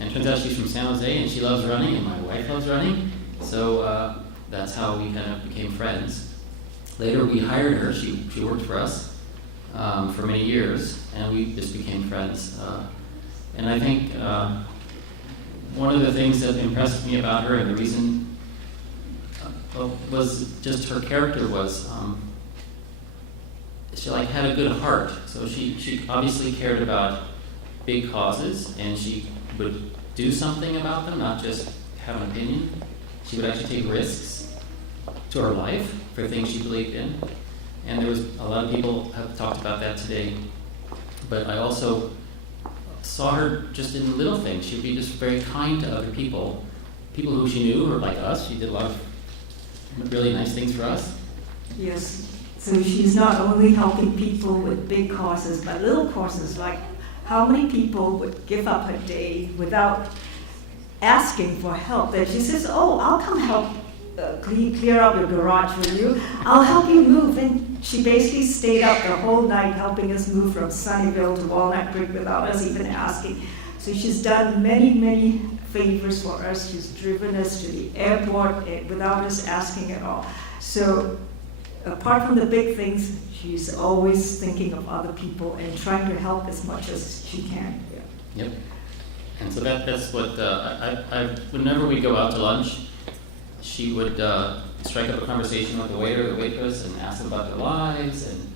And it turns out she's from San Jose, and she loves running, and my wife loves running. So that's how we kind of became friends. Later, we hired her. She worked for us for many years, and we just became friends. And I think one of the things that impressed me about her, and the reason was just her character was she had a good heart. So she obviously cared about big causes, and she would do something about them, not just have an opinion. She would actually take risks to her life for things she believed in. And there was a lot of people have talked about that today. But I also saw her just in little things. She'd be just very kind to other people who she knew, or like us. She did a lot of really nice things for us. Yes, so she's not only helping people with big causes, but little causes, like how many people would give up a day without asking for help? That she says, oh, I'll come help clear up your garage for you. I'll help you move. And she basically stayed up the whole night helping us move from Sunnyvale to Walnut Creek without us even asking. So she's done many, many favors for us. She's driven us to the airport without us asking at all. So apart from the big things, she's always thinking of other people and trying to help as much as she can. Yeah. Yep. And so that's what whenever we go out to lunch, she would strike up a conversation with the waiter or the waitress and ask them about their lives, and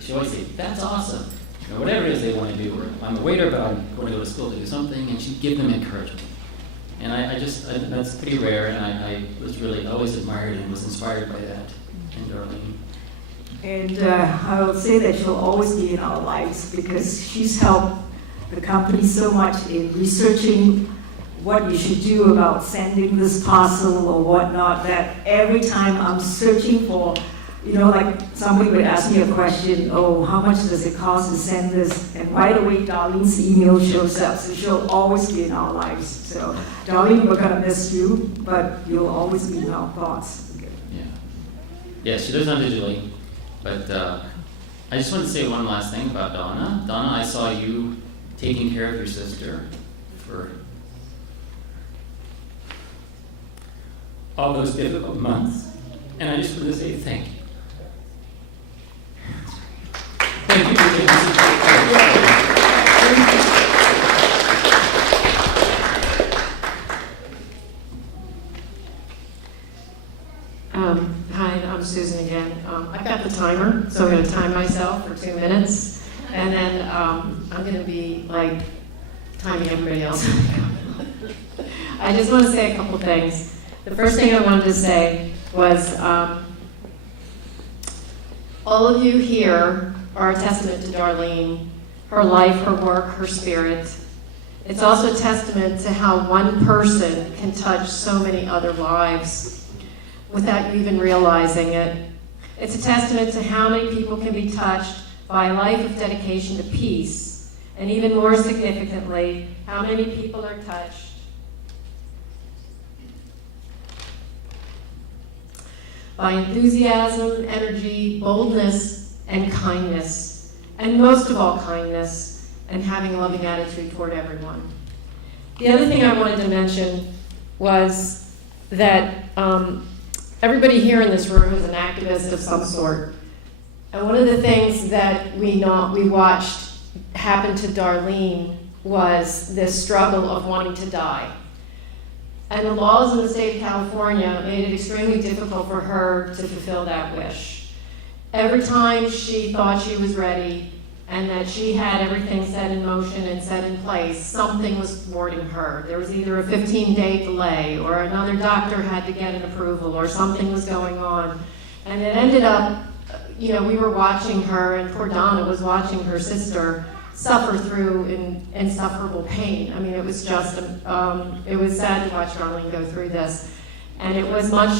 she always say, that's awesome. You know, whatever it is they want to do, or I'm a waiter, but I'm going to go to school to do something, and she'd give them encouragement. And I that's pretty rare, and I was really always admired and was inspired by that in Darlene. And I will say that she'll always be in our lives because she's helped the company so much in researching what you should do about sending this parcel or whatnot, that every time I'm searching for, like somebody would ask me a question, oh, how much does it cost to send this? And right away, Darlene's email shows up, so she'll always be in our lives. So, Darlene, we're gonna miss you, but you'll always be in our thoughts. Yeah. Yeah, she lives on digitally, but I just want to say one last thing about Donna. Donna, I saw you taking care of your sister for all those difficult months, and I just want to say thank you. Thank you for taking such Hi, I'm Susan again. I've got the timer, so I'm going to time myself for 2 minutes, and then I'm going to be timing everybody else. I just want to say a couple things. The first thing I wanted to say was all of you here are a testament to Darlene, her life, her work, her spirit. It's also a testament to how one person can touch so many other lives without you even realizing it. It's a testament to how many people can be touched by a life of dedication to peace, and even more significantly, how many people are touched by enthusiasm, energy, boldness, and kindness, and most of all kindness, and having a loving attitude toward everyone. The other thing I wanted to mention was that everybody here in this room is an activist of some sort. And one of the things that we watched happen to Darlene was this struggle of wanting to die. And the laws in the state of California made it extremely difficult for her to fulfill that wish. Every time she thought she was ready and that she had everything set in motion and set in place, something was thwarting her. There was either a 15-day delay, or another doctor had to get an approval, or something was going on. And it ended up, we were watching her, and poor Donna was watching her sister suffer through insufferable pain. I mean, it was just, it was sad to watch Darlene go through this. And it was much,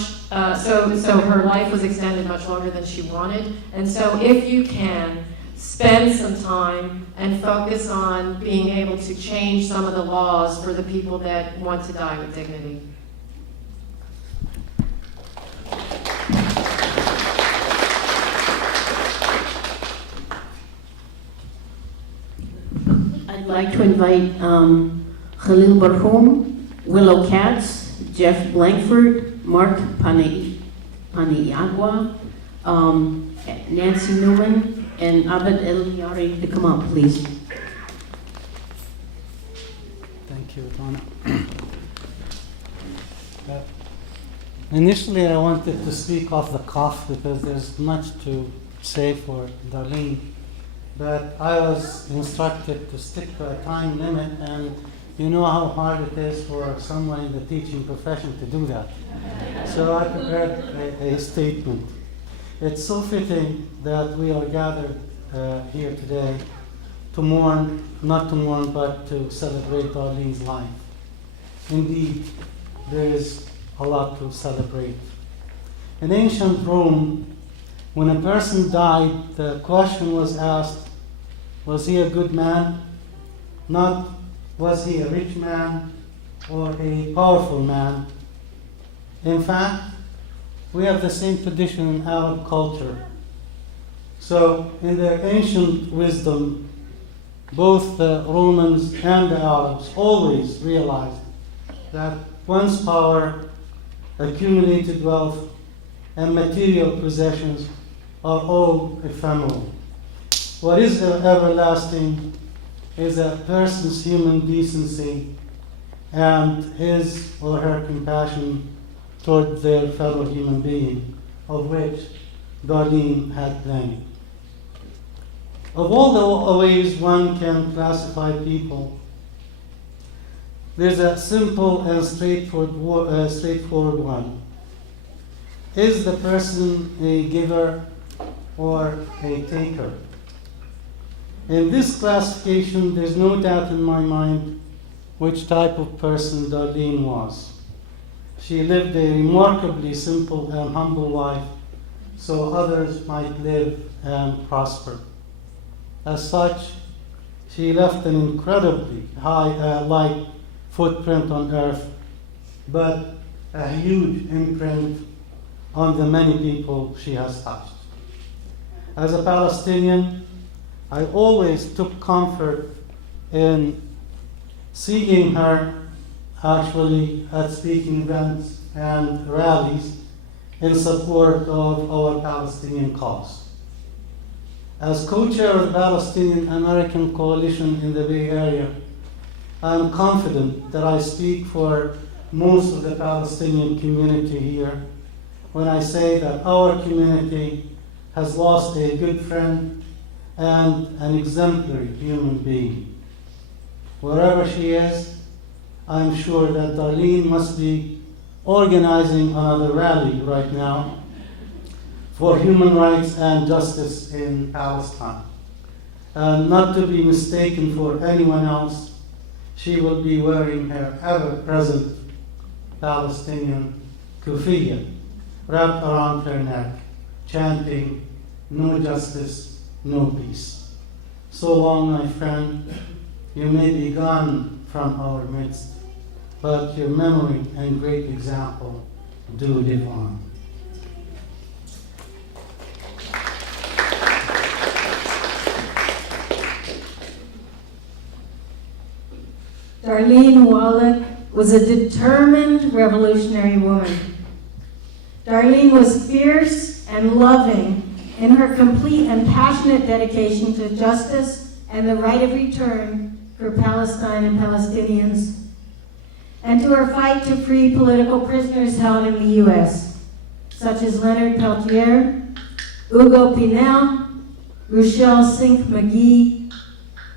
so her life was extended much longer than she wanted. And so if you can, spend some time and focus on being able to change some of the laws for the people that want to die with dignity. I'd like to invite Khalil Barhoum, Willow Katz, Jeff Blankford, Mark Paniagua, Nancy Newman, and Abed El Yari to come up, please. Thank you, Donna. Initially, I wanted to speak off the cuff because there's much to say for Darlene, but I was instructed to stick to a time limit, and you know how hard it is for someone in the teaching profession to do that. So I prepared a statement. It's so fitting that we are gathered here today to mourn, not to mourn, but to celebrate Darlene's life. Indeed, there is a lot to celebrate. In ancient Rome, when a person died, the question was asked, was he a good man? Not was he a rich man or a powerful man? In fact, we have the same tradition in Arab culture. So, in their ancient wisdom, both the Romans and the Arabs always realized that one's power, accumulated wealth, and material possessions are all ephemeral. What is everlasting is a person's human decency and his or her compassion toward their fellow human being, of which Darlene had plenty. Of all the ways one can classify people, there's a simple and straightforward one. Is the person a giver or a taker? In this classification, there's no doubt in my mind which type of person Darlene was. She lived a remarkably simple and humble life, so others might live and prosper. As such, she left an incredibly light footprint on earth, but a huge imprint on the many people she has touched. As a Palestinian, I always took comfort in seeing her actually at speaking events and rallies in support of our Palestinian cause. As co-chair of the Palestinian American Coalition in the Bay Area, I am confident that I speak for most of the Palestinian community here when I say that our community has lost a good friend and an exemplary human being. Wherever she is, I'm sure that Darlene must be organizing another rally right now for human rights and justice in Palestine. And not to be mistaken for anyone else, she will be wearing her ever-present Palestinian kufiya wrapped around her neck, chanting, "No justice, no peace." So long, my friend, you may be gone from our midst, but your memory and great example do live on. Darlene Wallach was a determined revolutionary woman. Darlene was fierce and loving in her complete and passionate dedication to justice and the right of return for Palestine and Palestinians, and to her fight to free political prisoners held in the U.S., such as Leonard Peltier, Hugo Pinel, Rochelle Sink-McGee,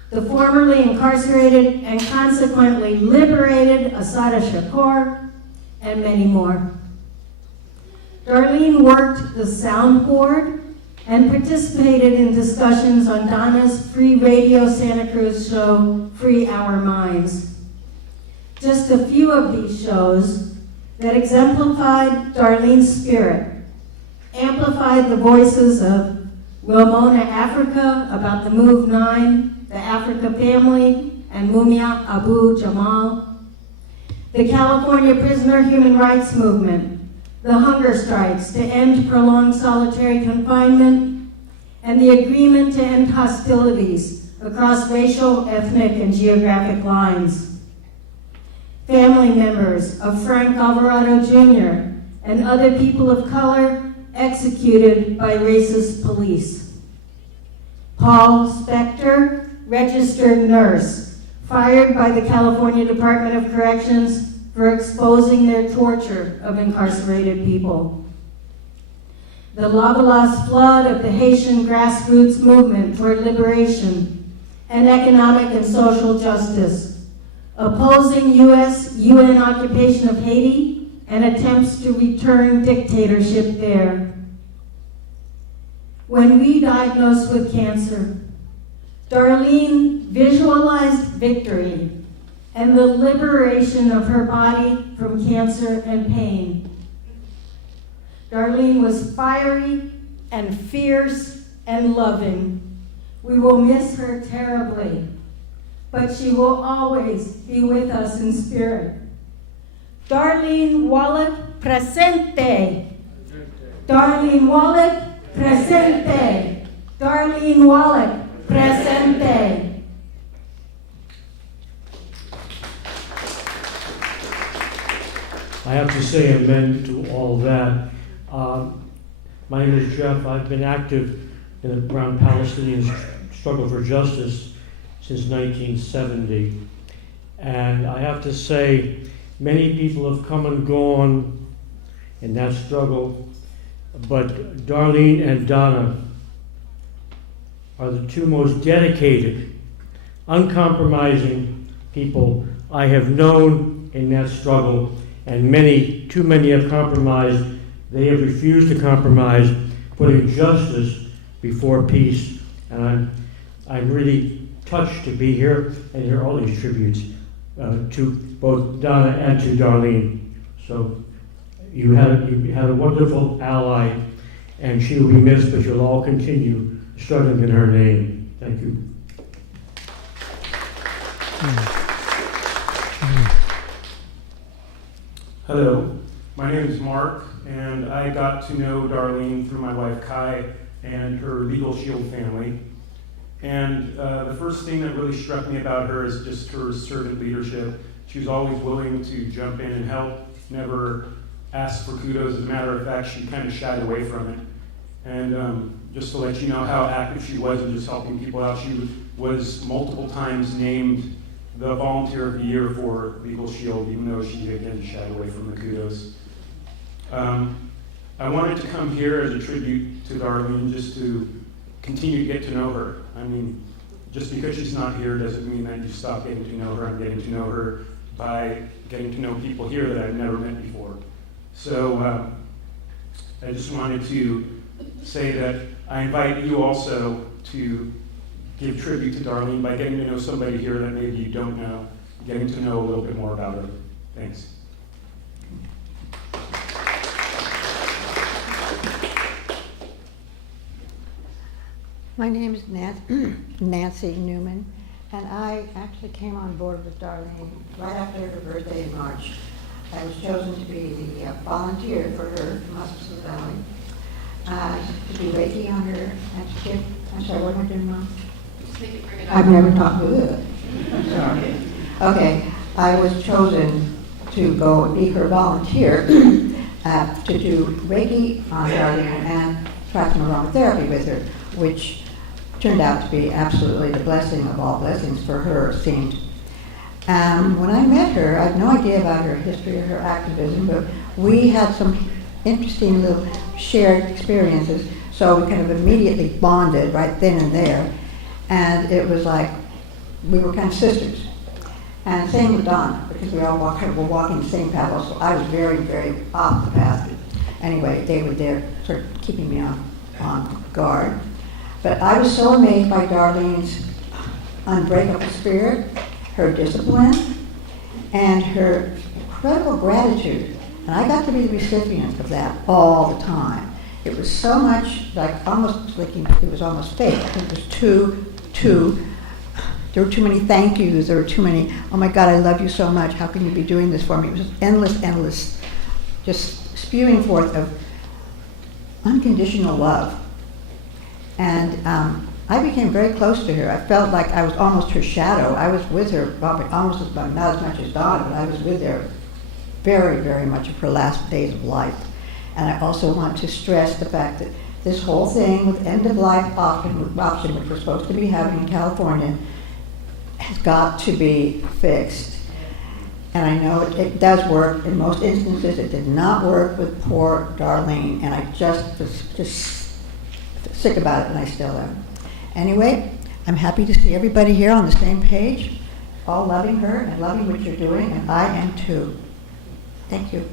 the formerly incarcerated and consequently liberated Assata Shakur, and many more. Darlene worked the soundboard and participated in discussions on Donna's Free Radio Santa Cruz show, Free Our Minds. Just a few of these shows that exemplified Darlene's spirit, amplified the voices of Ramona Africa about the Move 9, the Africa Family, and Mumia Abu Jamal. The California Prisoner Human Rights Movement, the hunger strikes to end prolonged solitary confinement, and the agreement to end hostilities across racial, ethnic, and geographic lines. Family members of Frank Alvarado Jr. and other people of color executed by racist police. Paul Spector, registered nurse, fired by the California Department of Corrections for exposing their torture of incarcerated people. The lavalas flood of the Haitian grassroots movement for liberation and economic and social justice, opposing UN occupation of Haiti and attempts to return dictatorship there. When we diagnosed with cancer, Darlene visualized victory and the liberation of her body from cancer and pain. Darlene was fiery and fierce and loving. We will miss her terribly, but she will always be with us in spirit. Darlene Wallach, presente. Darlene Wallach, presente. Darlene Wallach, presente. I have to say amen to all that. My name is Jeff. I've been active around Palestinian struggle for justice since 1970. And I have to say, many people have come and gone in that struggle, but Darlene and Donna are the two most dedicated, uncompromising people I have known in that struggle, and too many have compromised. They have refused to compromise, putting justice before peace. And I'm really touched to be here and hear all these tributes to both Donna and to Darlene. So you had a wonderful ally, and she will be missed, but you'll all continue struggling in her name. Thank you. Hello, my name is Mark, and I got to know Darlene through my wife Kai and her Legal Shield family. And the first thing that really struck me about her is just her servant leadership. She was always willing to jump in and help, never asked for kudos. As a matter of fact, she kind of shied away from it. And just to let you know how active she was in just helping people out, she was multiple times named the Volunteer of the Year for Legal Shield, even though she again shied away from the kudos. I wanted to come here as a tribute to Darlene, just to continue to get to know her. I mean, just because she's not here doesn't mean that you stop getting to know her. I'm getting to know her by getting to know people here that I've never met before. So I just wanted to say that I invite you also to give tribute to Darlene by getting to know somebody here that maybe you don't know, getting to know a little bit more about her. Thanks. My name is Nancy Newman, and I actually came on board with Darlene right after her birthday in March. I was chosen to be the volunteer for her from Hospital Valley, to do Reiki on her and to give, I'm sorry, what am I doing wrong? I've never talked to her. I'm sorry. Okay, I was chosen to go be her volunteer to do Reiki on Darlene and try some aromatherapy with her, which turned out to be absolutely the blessing of all blessings for her, it seemed. When I met her, I had no idea about her history or her activism, but we had some interesting little shared experiences, so we kind of immediately bonded right then and there, and it was like we were kind of sisters. And same with Donna, because we all were walking the same path, so I was very, very off the path. Anyway, they were there sort of keeping me on guard. But I was so amazed by Darlene's unbreakable spirit, her discipline, and her incredible gratitude. And I got to be the recipient of that all the time. It was so much like almost like it was almost fake. It was there were too many thank yous. There were too many, oh my God, I love you so much. How can you be doing this for me? It was just endless, just spewing forth of unconditional love. And I became very close to her. I felt like I was almost her shadow. I was with her, probably almost not as much as Donna, but I was with her very, very much of her last days of life. And I also want to stress the fact that this whole thing with end-of-life option, which we're supposed to be having in California, has got to be fixed. And I know it does work. In most instances, it did not work with poor Darlene, and I just was sick about it, and I still am. Anyway, I'm happy to see everybody here on the same page, all loving her and loving what you're doing, and I am too. Thank you.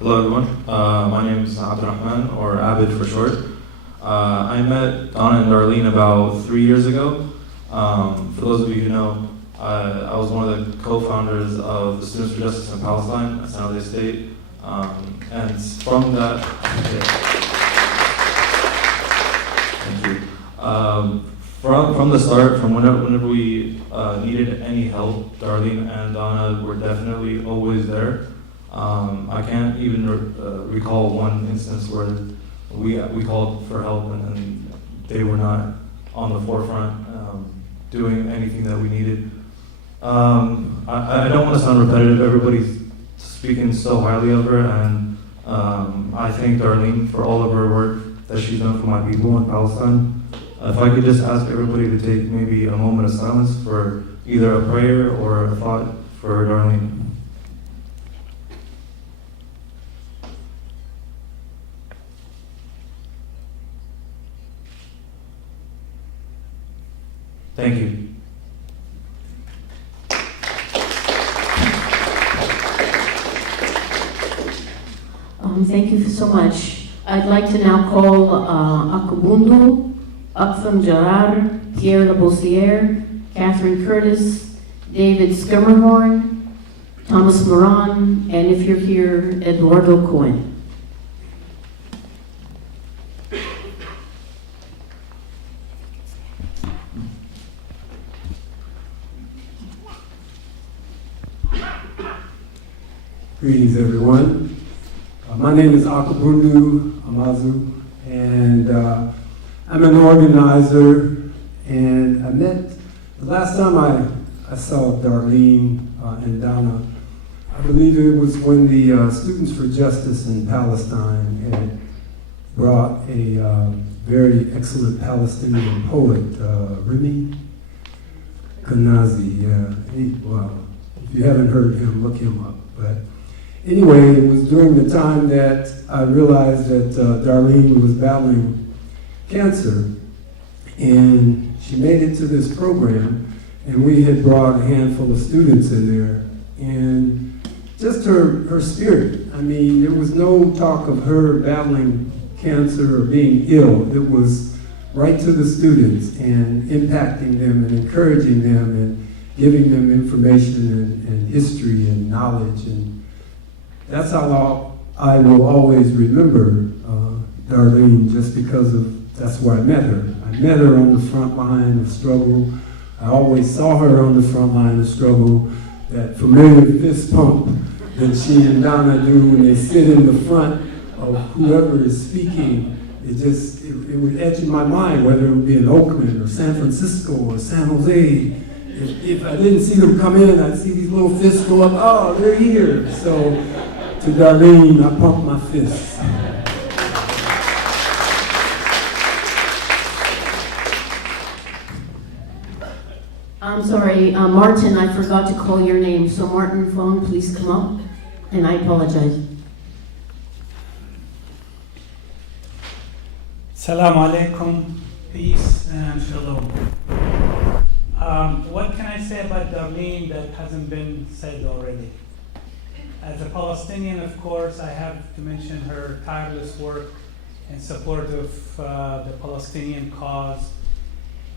Hello everyone, my name is Abdurrahman, or Abid for short. I met Donna and Darlene about 3 years ago. For those of you who know, I was one of the co-founders of the Students for Justice in Palestine at Sunnyvale State. And from that, thank you. From the start, from whenever we needed any help, Darlene and Donna were definitely always there. I can't even recall one instance where we called for help and they were not on the forefront doing anything that we needed. I don't want to sound repetitive. Everybody's speaking so highly of her, and I thank Darlene for all of her work that she's done for my people in Palestine. If I could just ask everybody to take maybe a moment of silence for either a prayer or a thought for Darlene. Thank you. Thank you so much. I'd like to now call Akubundu, Aktham Jarar, Pierre Labossiere, Catherine Curtis, David Skimmerhorn, Thomas Moran, and if you're here, Eduardo Cohen. Greetings, everyone. My name is Akubundu Amazu, and I'm an organizer. And I met, the last time I saw Darlene and Donna, I believe it was when the Students for Justice in Palestine had brought a very excellent Palestinian poet, Remy Kanazi. Well, if you haven't heard him, look him up. But anyway, it was during the time that I realized that Darlene was battling cancer, and she made it to this program, and we had brought a handful of students in there, and just her spirit. I mean, there was no talk of her battling cancer or being ill. It was right to the students and impacting them and encouraging them and giving them information and history and knowledge, and that's how I will always remember Darlene, just because that's where I met her. I met her on the front line of struggle. I always saw her on the front line of struggle. That familiar fist pump that she and Donna do when they sit in the front of whoever is speaking, it would etch in my mind, whether it would be in Oakland or San Francisco or San Jose. If I didn't see them come in, I'd see these little fists go up, oh, they're here. So to Darlene, I pump my fists. I'm sorry, Martin, I forgot to call your name. So Martin, phone, please come up. And I apologize. Assalamu alaikum, peace and shalom. What can I say about Darlene that hasn't been said already? As a Palestinian, of course, I have to mention her tireless work in support of the Palestinian cause,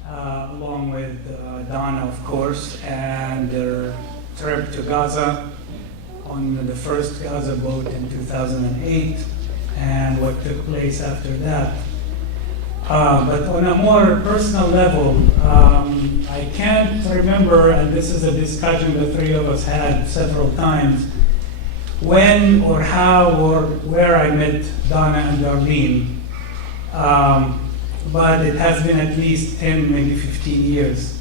along with Donna, of course, and their trip to Gaza on the first Gaza boat in 2008 and what took place after that. But on a more personal level, I can't remember, and this is a discussion the three of us had several times, when or how or where I met Donna and Darlene. But it has been at least 10, maybe 15 years.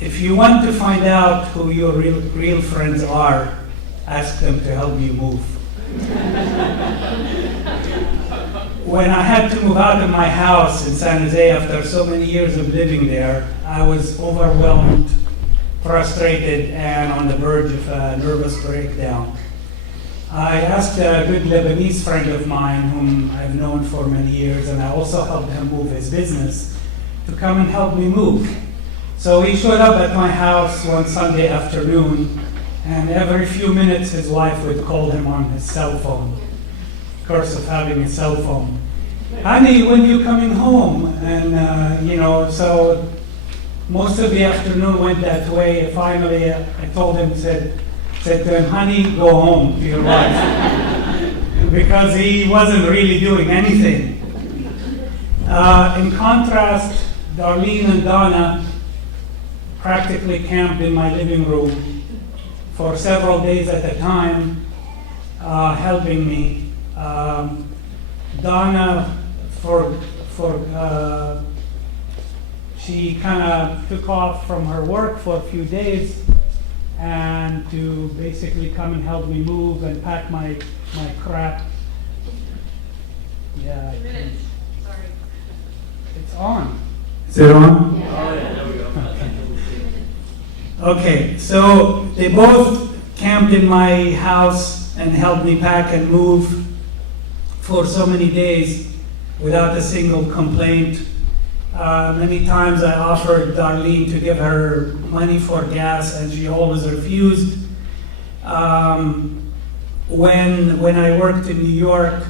If you want to find out who your real friends are, ask them to help you move. When I had to move out of my house in San Jose after so many years of living there, I was overwhelmed, frustrated, and on the verge of a nervous breakdown. I asked a good Lebanese friend of mine, whom I've known for many years, and I also helped him move his business, to come and help me move. So he showed up at my house one Sunday afternoon, and every few minutes his wife would call him on his cell phone. Curse of having a cell phone. Honey, when you coming home? And so most of the afternoon went that way. Finally, I told him, said to him, honey, go home to your wife. Because he wasn't really doing anything. In contrast, Darlene and Donna practically camped in my living room for several days at a time, helping me. Donna, she kind of took off from her work for a few days and to basically come and help me move and pack my crap. Yeah. Sorry. It's on. Is it on? Yeah. Oh, yeah, there we go. Okay, so they both camped in my house and helped me pack and move for so many days without a single complaint. Many times I offered Darlene to give her money for gas and she always refused. When I worked in New York,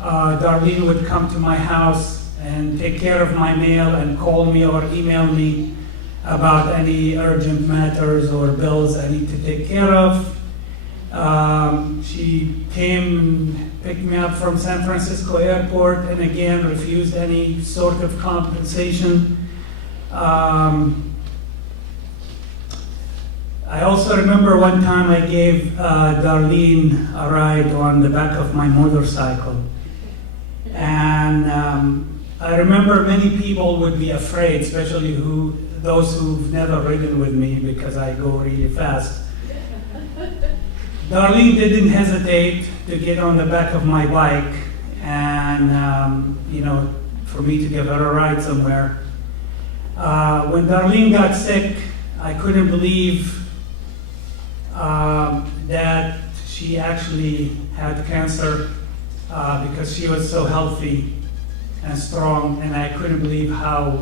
Darlene would come to my house and take care of my mail and call me or email me about any urgent matters or bills I need to take care of. She came, picked me up from San Francisco airport, and again refused any sort of compensation. I also remember one time I gave Darlene a ride on the back of my motorcycle. And I remember many people would be afraid, especially those who've never ridden with me because I go really fast. Darlene didn't hesitate to get on the back of my bike and, for me to give her a ride somewhere. When Darlene got sick, I couldn't believe that she actually had cancer because she was so healthy and strong, and I couldn't believe how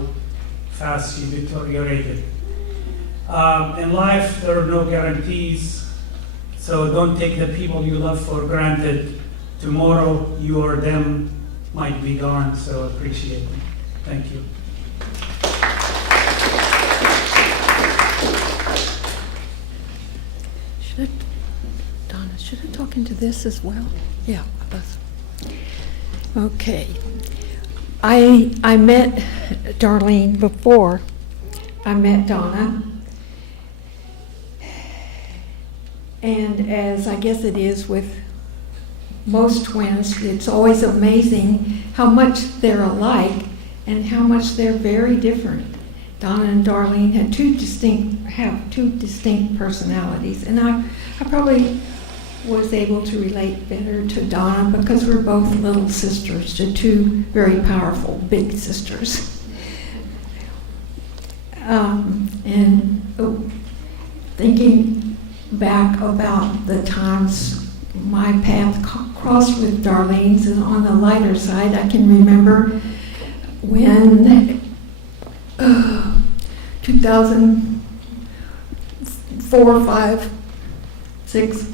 fast she deteriorated. In life, there are no guarantees. So don't take the people you love for granted. Tomorrow, you or them might be gone, so appreciate them. Thank you. Should I talk into this as well? Yeah, okay. I met Darlene before I met Donna. And as I guess it is with most twins, it's always amazing how much they're alike and how much they're very different. Donna and Darlene have two distinct personalities, and I probably was able to relate better to Donna because we're both little sisters to two very powerful big sisters. Thinking back about the times my path crossed with Darlene's, and on the lighter side, I can remember when 2004, 5, 6,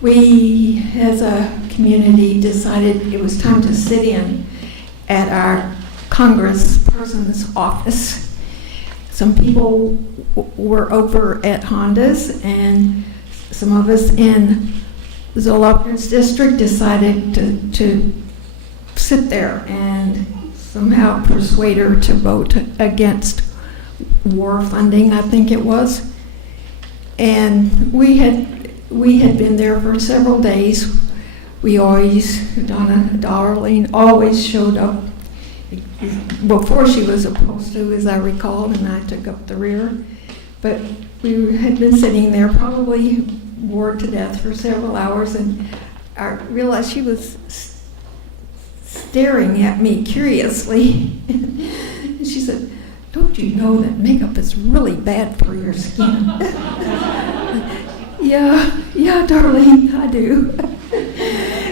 we as a community decided it was time to sit in at our congressperson's office. some people were over at Honda's, and some of us in Zolot's district decided to sit there and somehow persuade her to vote against war funding, I think it was. And we had been there for several days. We always, Darlene always showed up before she was supposed to, as I recall, and I took up the rear. But we had been sitting there, probably bored to death for several hours, and I realized she was staring at me curiously. And she said, "Don't you know that makeup is really bad for your skin?" Yeah, Darlene, I do.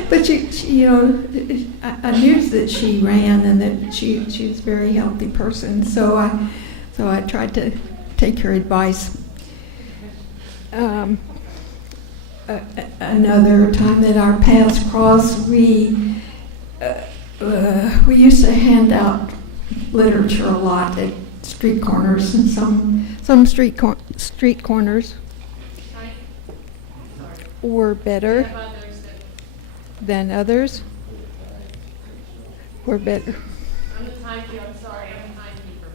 But she, I knew that she ran and that she was a very healthy person. So I tried to take her advice. Another time that our paths crossed, we used to hand out literature a lot at street corners, and some street corners were better than others. Were better. I'm the timekeeper. I'm sorry. I'm the timekeeper.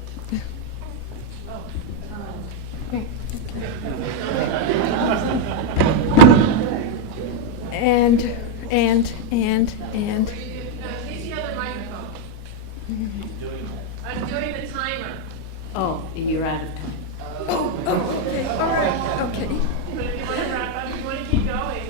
And. Use the other microphone. I'm doing the timer. Oh, you're out of time. Okay. All right. Okay. But if you want to wrap up, if you want to keep going,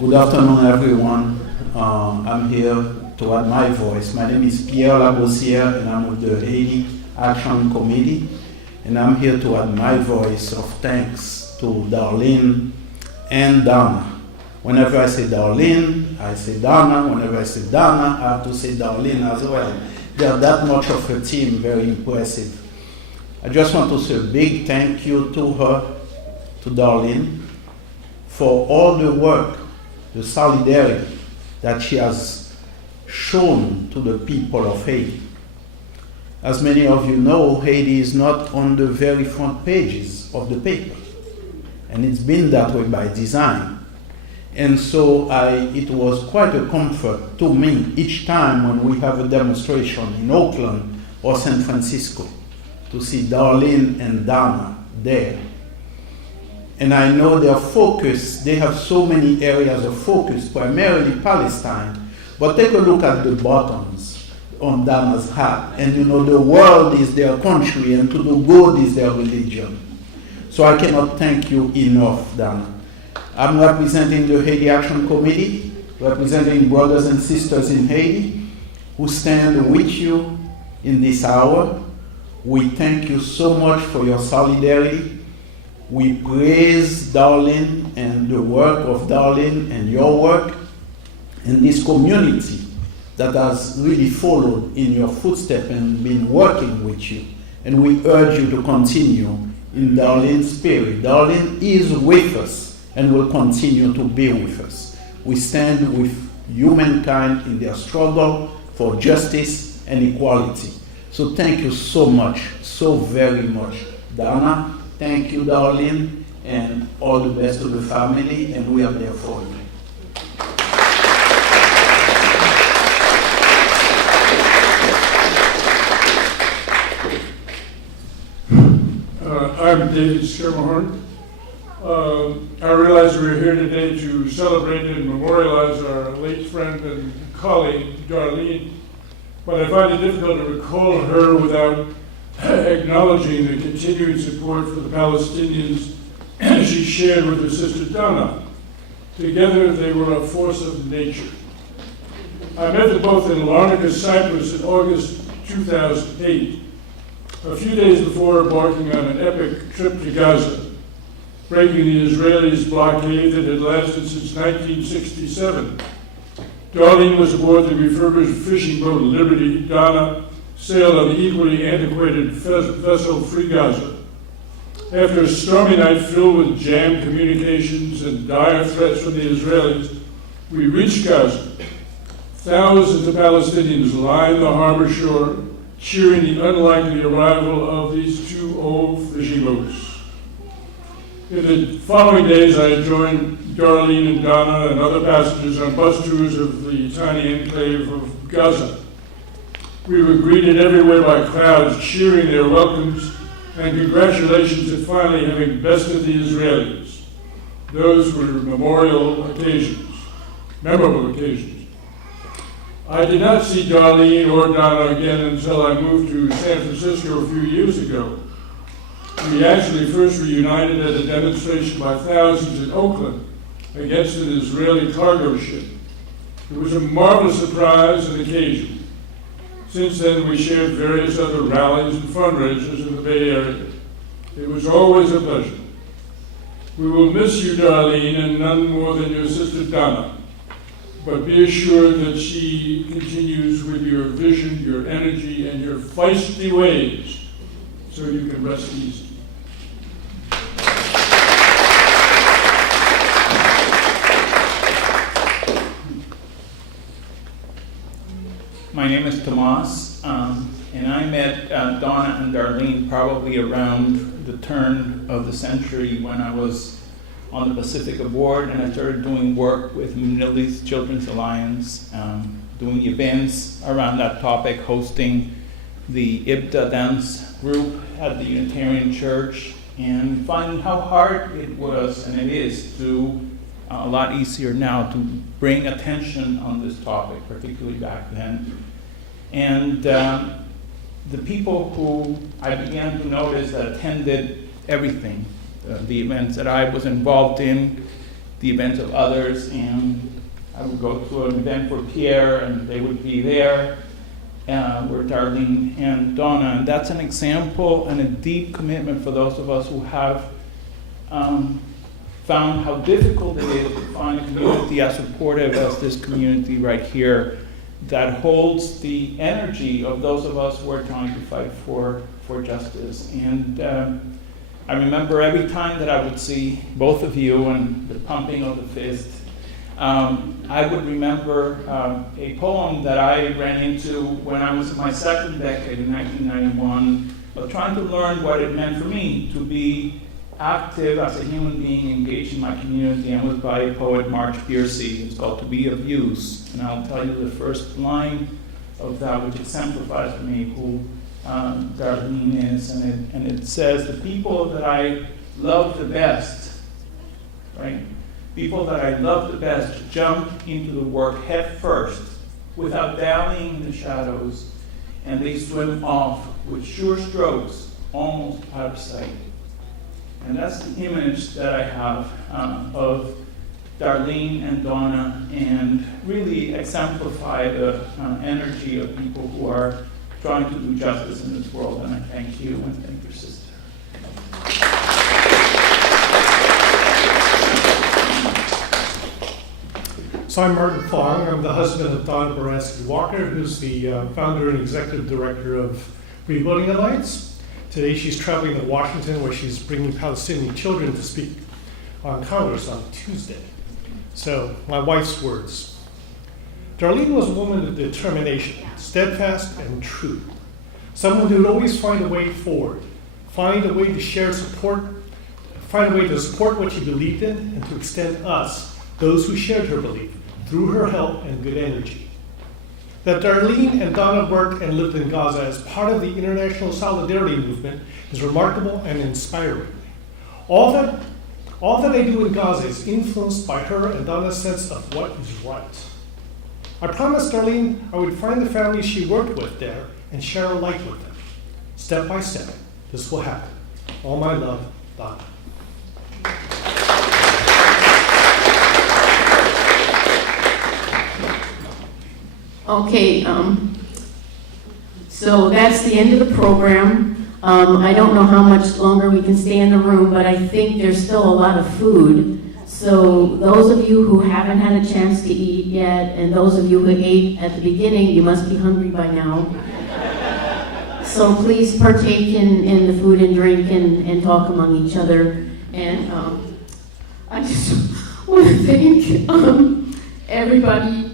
Good afternoon, everyone. I'm here to add my voice. My name is Pierre Labossière, and I'm with the Haiti Action Committee. And I'm here to add my voice of thanks to Darlene and Donna. Whenever I say Darlene, I say Donna. Whenever I say Donna, I have to say Darlene as well. They are that much of a team, very impressive. I just want to say a big thank you to her, to Darlene, for all the work, the solidarity that she has shown to the people of Haiti. As many of you know, Haiti is not on the very front pages of the paper, and it's been that way by design. And so it was quite a comfort to me each time when we have a demonstration in Oakland or San Francisco to see Darlene and Donna there. And I know their focus, they have so many areas of focus, primarily Palestine, but take a look at the buttons on Dana's hat. And the world is their country, and to do good is their religion. So I cannot thank you enough, Dana. I'm representing the Haiti Action Committee, representing brothers and sisters in Haiti who stand with you in this hour. We thank you so much for your solidarity. We praise Darlene and the work of Darlene and your work and this community that has really followed in your footsteps and been working with you. And we urge you to continue in Darlene's spirit. Darlene is with us and will continue to be with us. We stand with humankind in their struggle for justice and equality. So thank you so much, so very much, Dana. Thank you, Darlene, and all the best to the family, and we are there for you. I'm David Schermerhorn. I realize we're here today to celebrate and memorialize our late friend and colleague, Darlene, but I find it difficult to recall her without acknowledging the continuing support for the Palestinians she shared with her sister Donna. Together, they were a force of nature. I met them both in Larnaca, Cyprus in August 2008, a few days before embarking on an epic trip to Gaza, breaking the Israelis' blockade that had lasted since 1967. Darlene was aboard the refurbished fishing boat Liberty. Donna sailed on the equally antiquated vessel Free Gaza. After a stormy night filled with jammed communications and dire threats from the Israelis, we reached Gaza. Thousands of Palestinians lined the harbor shore, cheering the unlikely arrival of these two old fishing boats. In the following days, I joined Darlene and Donna and other passengers on bus tours of the tiny enclave of Gaza. We were greeted everywhere by crowds cheering their welcomes and congratulations at finally having bested the Israelis. Those were memorable occasions. I did not see Darlene or Donna again until I moved to San Francisco a few years ago. We actually first reunited at a demonstration by thousands in Oakland against an Israeli cargo ship. It was a marvelous surprise and occasion. Since then, we shared various other rallies and fundraisers in the Bay Area. It was always a pleasure. We will miss you, Darlene, and none more than your sister Donna. But be assured that she continues with your vision, your energy, and your feisty ways, so you can rest easy. My name is Tomas, and I met Donna and Darlene probably around the turn of the century when I was on the Pacifica board, and I started doing work with Middle East Children's Alliance, doing events around that topic, hosting the IBTA dance group at the Unitarian Church, and finding how hard it was, and it is, to a lot easier now to bring attention on this topic, particularly back then. And the people who I began to notice that attended everything, the events that I was involved in, the events of others, and I would go to an event for Pierre and they would be there, were Darlene and Donna. And that's an example and a deep commitment for those of us who have found how difficult it is to find a community as supportive as this community right here that holds the energy of those of us who are trying to fight for justice. And I remember every time that I would see both of you and the pumping of the fist, I would remember a poem that I ran into when I was in my second decade in 1991, of trying to learn what it meant for me to be active as a human being engaged in my community, and was by a poet, Mark Piercy. It's called To Be of Use. And I'll tell you the first line of that, which exemplifies for me who Darlene is. And it says, the people that I love the best, right? People that I love the best jump into the work head first, without dallying in the shadows, and they swim off with sure strokes, almost out of sight. And that's the image that I have of Darlene and Donna, and really exemplify the energy of people who are trying to do justice in this world. And I thank you and thank your sister. So I'm Martin Fong. I'm the husband of Donna Boraski Walker, who's the founder and executive director of Rebuilding Alliance. Today she's traveling to Washington, where she's bringing Palestinian children to speak on Congress on Tuesday. So, my wife's words. Darlene was a woman of determination, steadfast and true. Someone who would always find a way forward, find a way to share support, find a way to support what she believed in, and to extend us, those who shared her belief, through her help and good energy. That Darlene and Donna worked and lived in Gaza as part of the international solidarity movement is remarkable and inspiring. All that I do in Gaza is influenced by her and Donna's sense of what is right. I promised Darlene I would find the families she worked with there and share a light with them. Step by step, this will happen. All my love, Donna. Okay, so that's the end of the program. I don't know how much longer we can stay in the room, but I think there's still a lot of food. So those of you who haven't had a chance to eat yet, and those of you who ate at the beginning, you must be hungry by now. so please partake in the food and drink and talk among each other. And I just want to thank everybody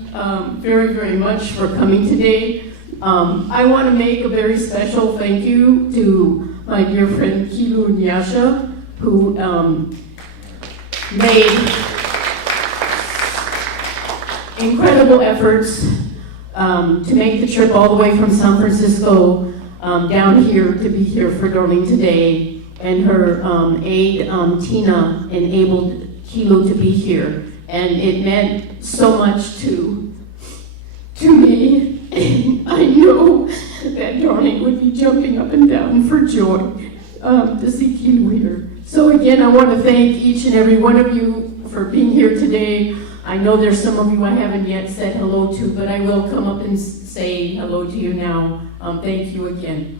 very, very much for coming today. I want to make a very special thank you to my dear friend Kilu Nyasha, who made incredible efforts to make the trip all the way from San Francisco down here to be here for Darlene today. And her aide, Tina, enabled Kilo to be here. And it meant so much to me. And I know that Darlene would be jumping up and down for joy to see Kilo here. So again, I want to thank each and every one of you for being here today. I know there's some of you I haven't yet said hello to, but I will come up and say hello to you now. Thank you again.